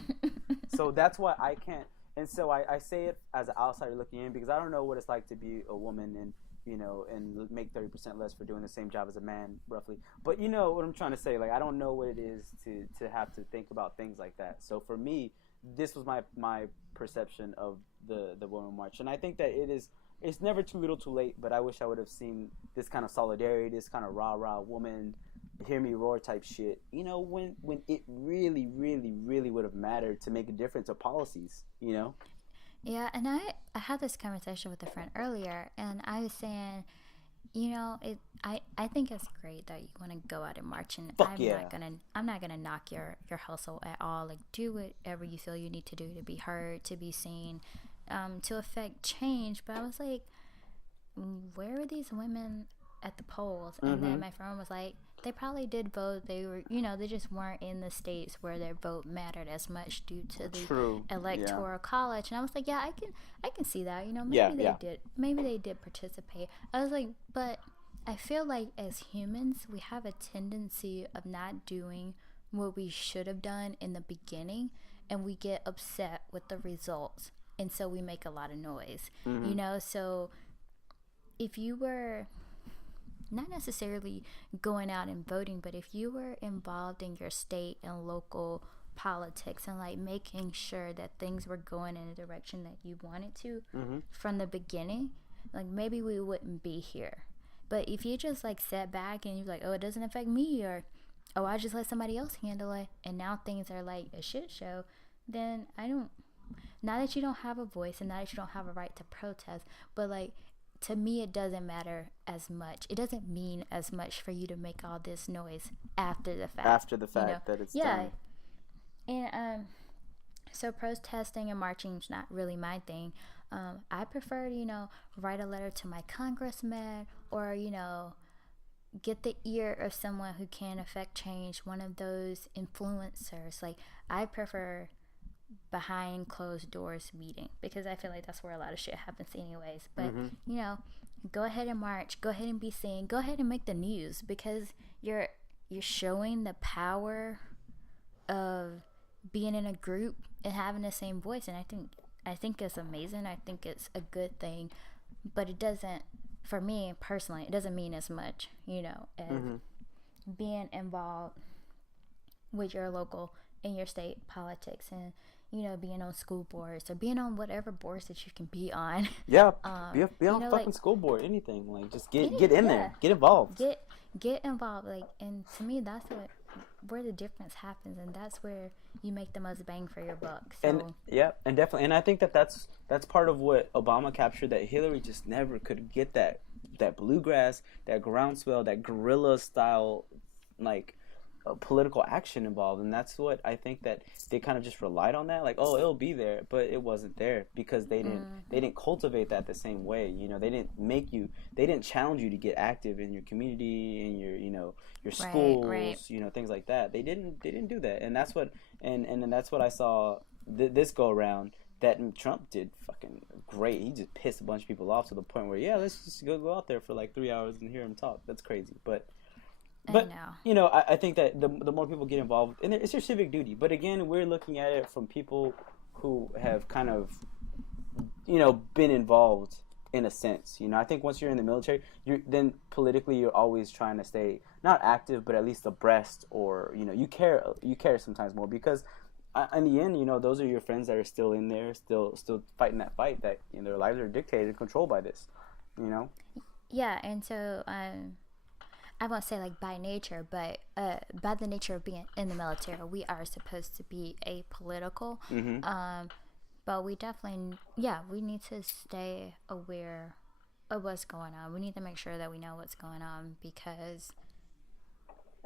So that's why I can't. And so I say it as an outsider looking in because I don't know what it's like to be a woman and, you know, and make 30% less for doing the same job as a man, roughly. But you know what I'm trying to say. Like, I don't know what it is to have to think about things like that. So for me, this was my perception of the Women March. And I think that it's never too little too late, but I wish I would have seen this kind of solidarity, this kind of rah-rah woman, hear me roar type shit, you know, when it really, really, really would have mattered to make a difference of policies, you know? Yeah, and I had this conversation with a friend earlier, and I was saying, you know, I think it's great that you want to go out and march, and I'm not gonna knock your hustle at all. Like, do whatever you feel you need to do to be heard, to be seen, to affect change. But I was like, where are these women at the polls? And then my friend was like, they probably did vote. They were, you know, they just weren't in the states where their vote mattered as much due to the electoral college. And I was like, yeah, I can see that. You know, maybe they did participate. I was like, but I feel like as humans, we have a tendency of not doing what we should have done in the beginning, and we get upset with the results, and so we make a lot of noise. You know, so if you were not necessarily going out and voting, but if you were involved in your state and local politics and like making sure that things were going in a direction that you wanted to from the beginning, like maybe we wouldn't be here. But if you just like sat back and you're like, oh, it doesn't affect me, or oh, I just let somebody else handle it, and now things are like a shit show, then now that you don't have a voice and now that you don't have a right to protest, but like, to me, it doesn't matter as much. It doesn't mean as much for you to make all this noise after the fact. You know? That it's done. And so protesting and marching is not really my thing. I prefer to, you know, write a letter to my congressman, or, you know, get the ear of someone who can affect change, one of those influencers. Like, I prefer behind closed doors meeting, because I feel like that's where a lot of shit happens anyways. But you know, go ahead and march, go ahead and be seen, go ahead and make the news, because you're showing the power of being in a group and having the same voice. And I think it's amazing. I think it's a good thing, but it doesn't, for me personally, it doesn't mean as much, you know, as being involved with your local and your state politics, and you know, being on school boards, or being on whatever boards that you can be on. Yeah, be on you know, fucking like, school board, anything. Like, just get in there, get involved. Get involved. Like, and to me, that's where the difference happens, and that's where you make the most bang for your buck. So. And definitely, and I think that's part of what Obama captured, that Hillary just never could get that bluegrass, that groundswell, that guerrilla style, like, political action involved. And that's what I think, that they kind of just relied on that, like, oh, it'll be there, but it wasn't there because they didn't cultivate that the same way. You know, they didn't challenge you to get active in your community, in your, you know, your schools, you know, things like that. They didn't do that. And that's what and that's what I saw this go around, that Trump did fucking great. He just pissed a bunch of people off to the point where, let's just go out there for like 3 hours and hear him talk. That's crazy. But you know, I think that the more people get involved, and it's your civic duty. But again, we're looking at it from people who have kind of, you know, been involved in a sense. You know, I think once you're in the military, then politically you're always trying to stay not active, but at least abreast, or, you know, you care sometimes more, because in the end, you know, those are your friends that are still in there, still fighting that fight, that, you know, their lives are dictated and controlled by this. You know. Yeah, and so I won't say like by nature, but by the nature of being in the military, we are supposed to be apolitical. But we definitely, we need to stay aware of what's going on. We need to make sure that we know what's going on, because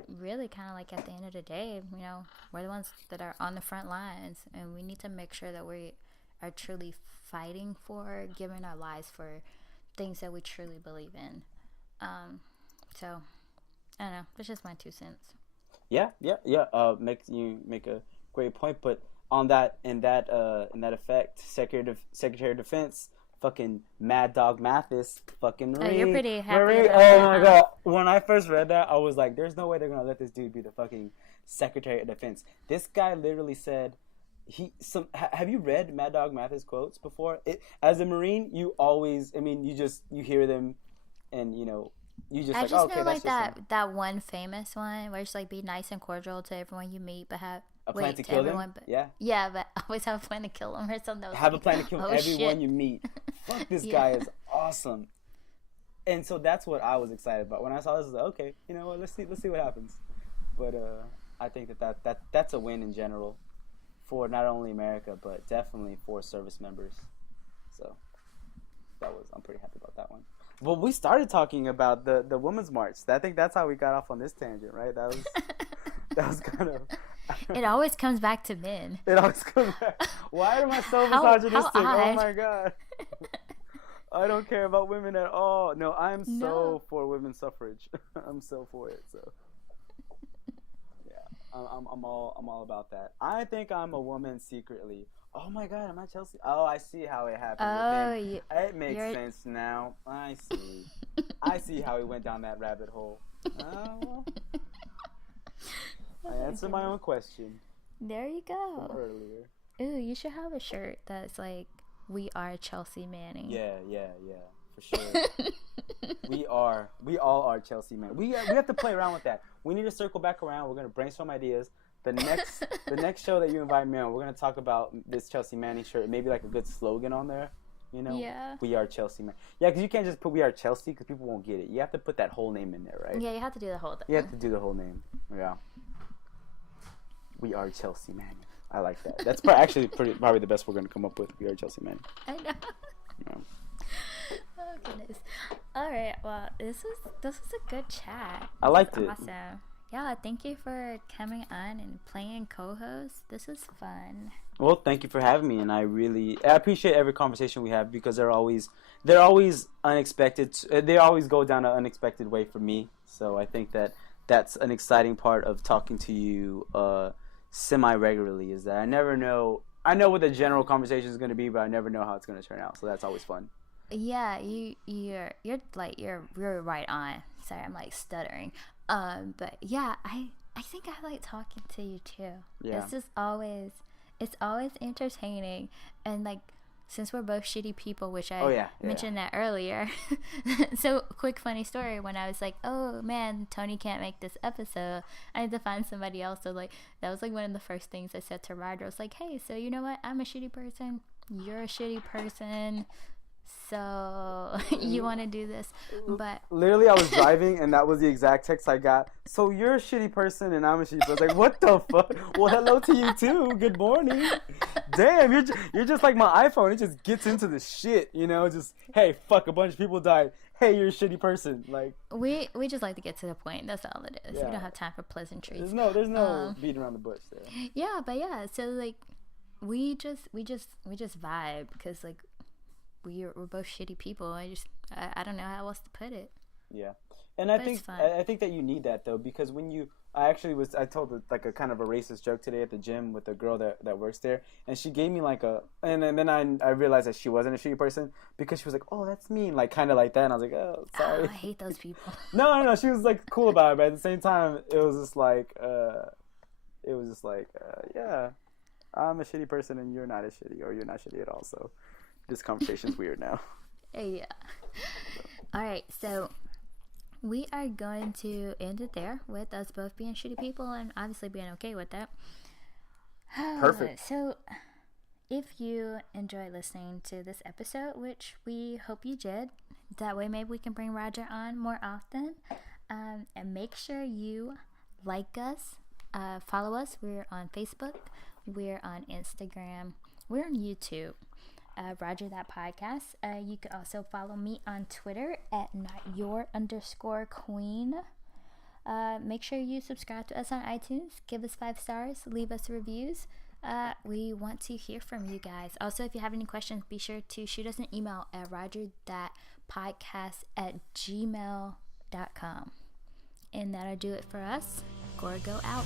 really, kind of like at the end of the day, you know, we're the ones that are on the front lines, and we need to make sure that we are truly fighting for, giving our lives for things that we truly believe in. So I don't know. That's just my 2 cents. Yeah. You make a great point, but on that in that effect, Secretary of Defense, fucking Mad Dog Mattis, fucking Marie. Oh, you're pretty happy. Oh my god! When I first read that, I was like, "There's no way they're gonna let this dude be the fucking Secretary of Defense." This guy literally said, Have you read Mad Dog Mattis quotes before? As a Marine, you always, you hear them, and you just I like, just oh, okay, know that's like just that one famous one where it's like be nice and cordial to everyone you meet, but have a plan to kill everyone, them. but but always have a plan to kill them or something. Have a plan to kill everyone shit. you meet. Fuck, this guy is awesome. And so that's what I was excited about when I saw this. I was like, okay, you know what? Let's see what happens. But I think that's a win in general for not only America but definitely for service members. So I'm pretty happy about that one. Well, we started talking about the Women's March. I think that's how we got off on this tangent, right? That was kind of. It always comes back to men. It always comes back. Why am I so misogynistic? Oh my god. I don't care about women at all. No, I'm so for women's suffrage. I'm so for it. So yeah, I'm all about that. I think I'm a woman secretly. Oh my god, am I Chelsea? Oh, I see how it happened. It makes sense now. I see. I see how he went down that rabbit hole. Oh. I answered my own question. There you go. From earlier. Ooh, you should have a shirt that's like, "We are Chelsea Manning." Yeah, for sure. we all are Chelsea Manning. We have to play around with that. We need to circle back around. We're gonna brainstorm ideas. The next show that you invite me on, we're gonna talk about this Chelsea Manning shirt. Maybe like a good slogan on there. Yeah. We are Chelsea Manning. Yeah, because you can't just put "We are Chelsea" because people won't get it. You have to put that whole name in there, right? Yeah, you have to do the whole thing. You have to do the whole name. Yeah. We are Chelsea Manning. I like that. That's probably the best we're going to come up with. We are Chelsea Manning. I know. Yeah. Oh goodness. All right. Well, this was a good chat. I liked it. Awesome. Yeah. Thank you for coming on and playing co-host. This is fun. Well, thank you for having me, and I appreciate every conversation we have because they're always unexpected. They always go down an unexpected way for me. So I think that's an exciting part of talking to you semi-regularly, is that I never know. I know what the general conversation is going to be, but I never know how it's going to turn out. So that's always fun. Yeah, you're right on. Sorry, I'm like stuttering. But yeah, I think I like talking to you too. Yeah. It's always entertaining, and like, since we're both shitty people, which I mentioned that earlier. So, quick funny story, when I was like, oh man, Tony can't make this episode, I need to find somebody else. So like, that was like one of the first things I said to Roger. I was like, hey, so you know what? I'm a shitty person. You're a shitty person. So you want to do this? But literally, I was driving, and that was the exact text I got. So you're a shitty person, and I'm a shitty person. I was like, what the fuck? Well, hello to you too. Good morning. Damn, you're just like my iPhone. It just gets into the shit, Just, hey, fuck, a bunch of people died. Hey, you're a shitty person. Like, we just like to get to the point. That's all it is. Yeah. We don't have time for pleasantries. There's no beating around the bush there. Yeah, but yeah. So like, we just vibe because like. We're both shitty people. I don't know how else to put it. Yeah, and I think that you need that though, because when I told like a kind of a racist joke today at the gym with a girl that works there, and she gave me like and then I realized that she wasn't a shitty person because she was like, oh, that's mean, like kind of like that, and I was like, oh, sorry. Oh, I hate those people. No, she was like cool about it, but at the same time, it was just like, yeah, I'm a shitty person and you're not you're not shitty at all, so. This conversation's weird now. Yeah. All right, so we are going to end it there with us both being shitty people and obviously being okay with that. Perfect. So if you enjoy listening to this episode, which we hope you did, that way maybe we can bring Roger on more often. And make sure you like us, follow us. We're on Facebook, we're on Instagram, we're on YouTube. Roger That Podcast. You could also follow me on Twitter at @notyour_queen. Make sure you subscribe to us on iTunes. Give us 5 stars. Leave us reviews. We want to hear from you guys. Also, if you have any questions, be sure to shoot us an email at rogerthatpodcast@gmail.com. And that'll do it for us. Gorgo out.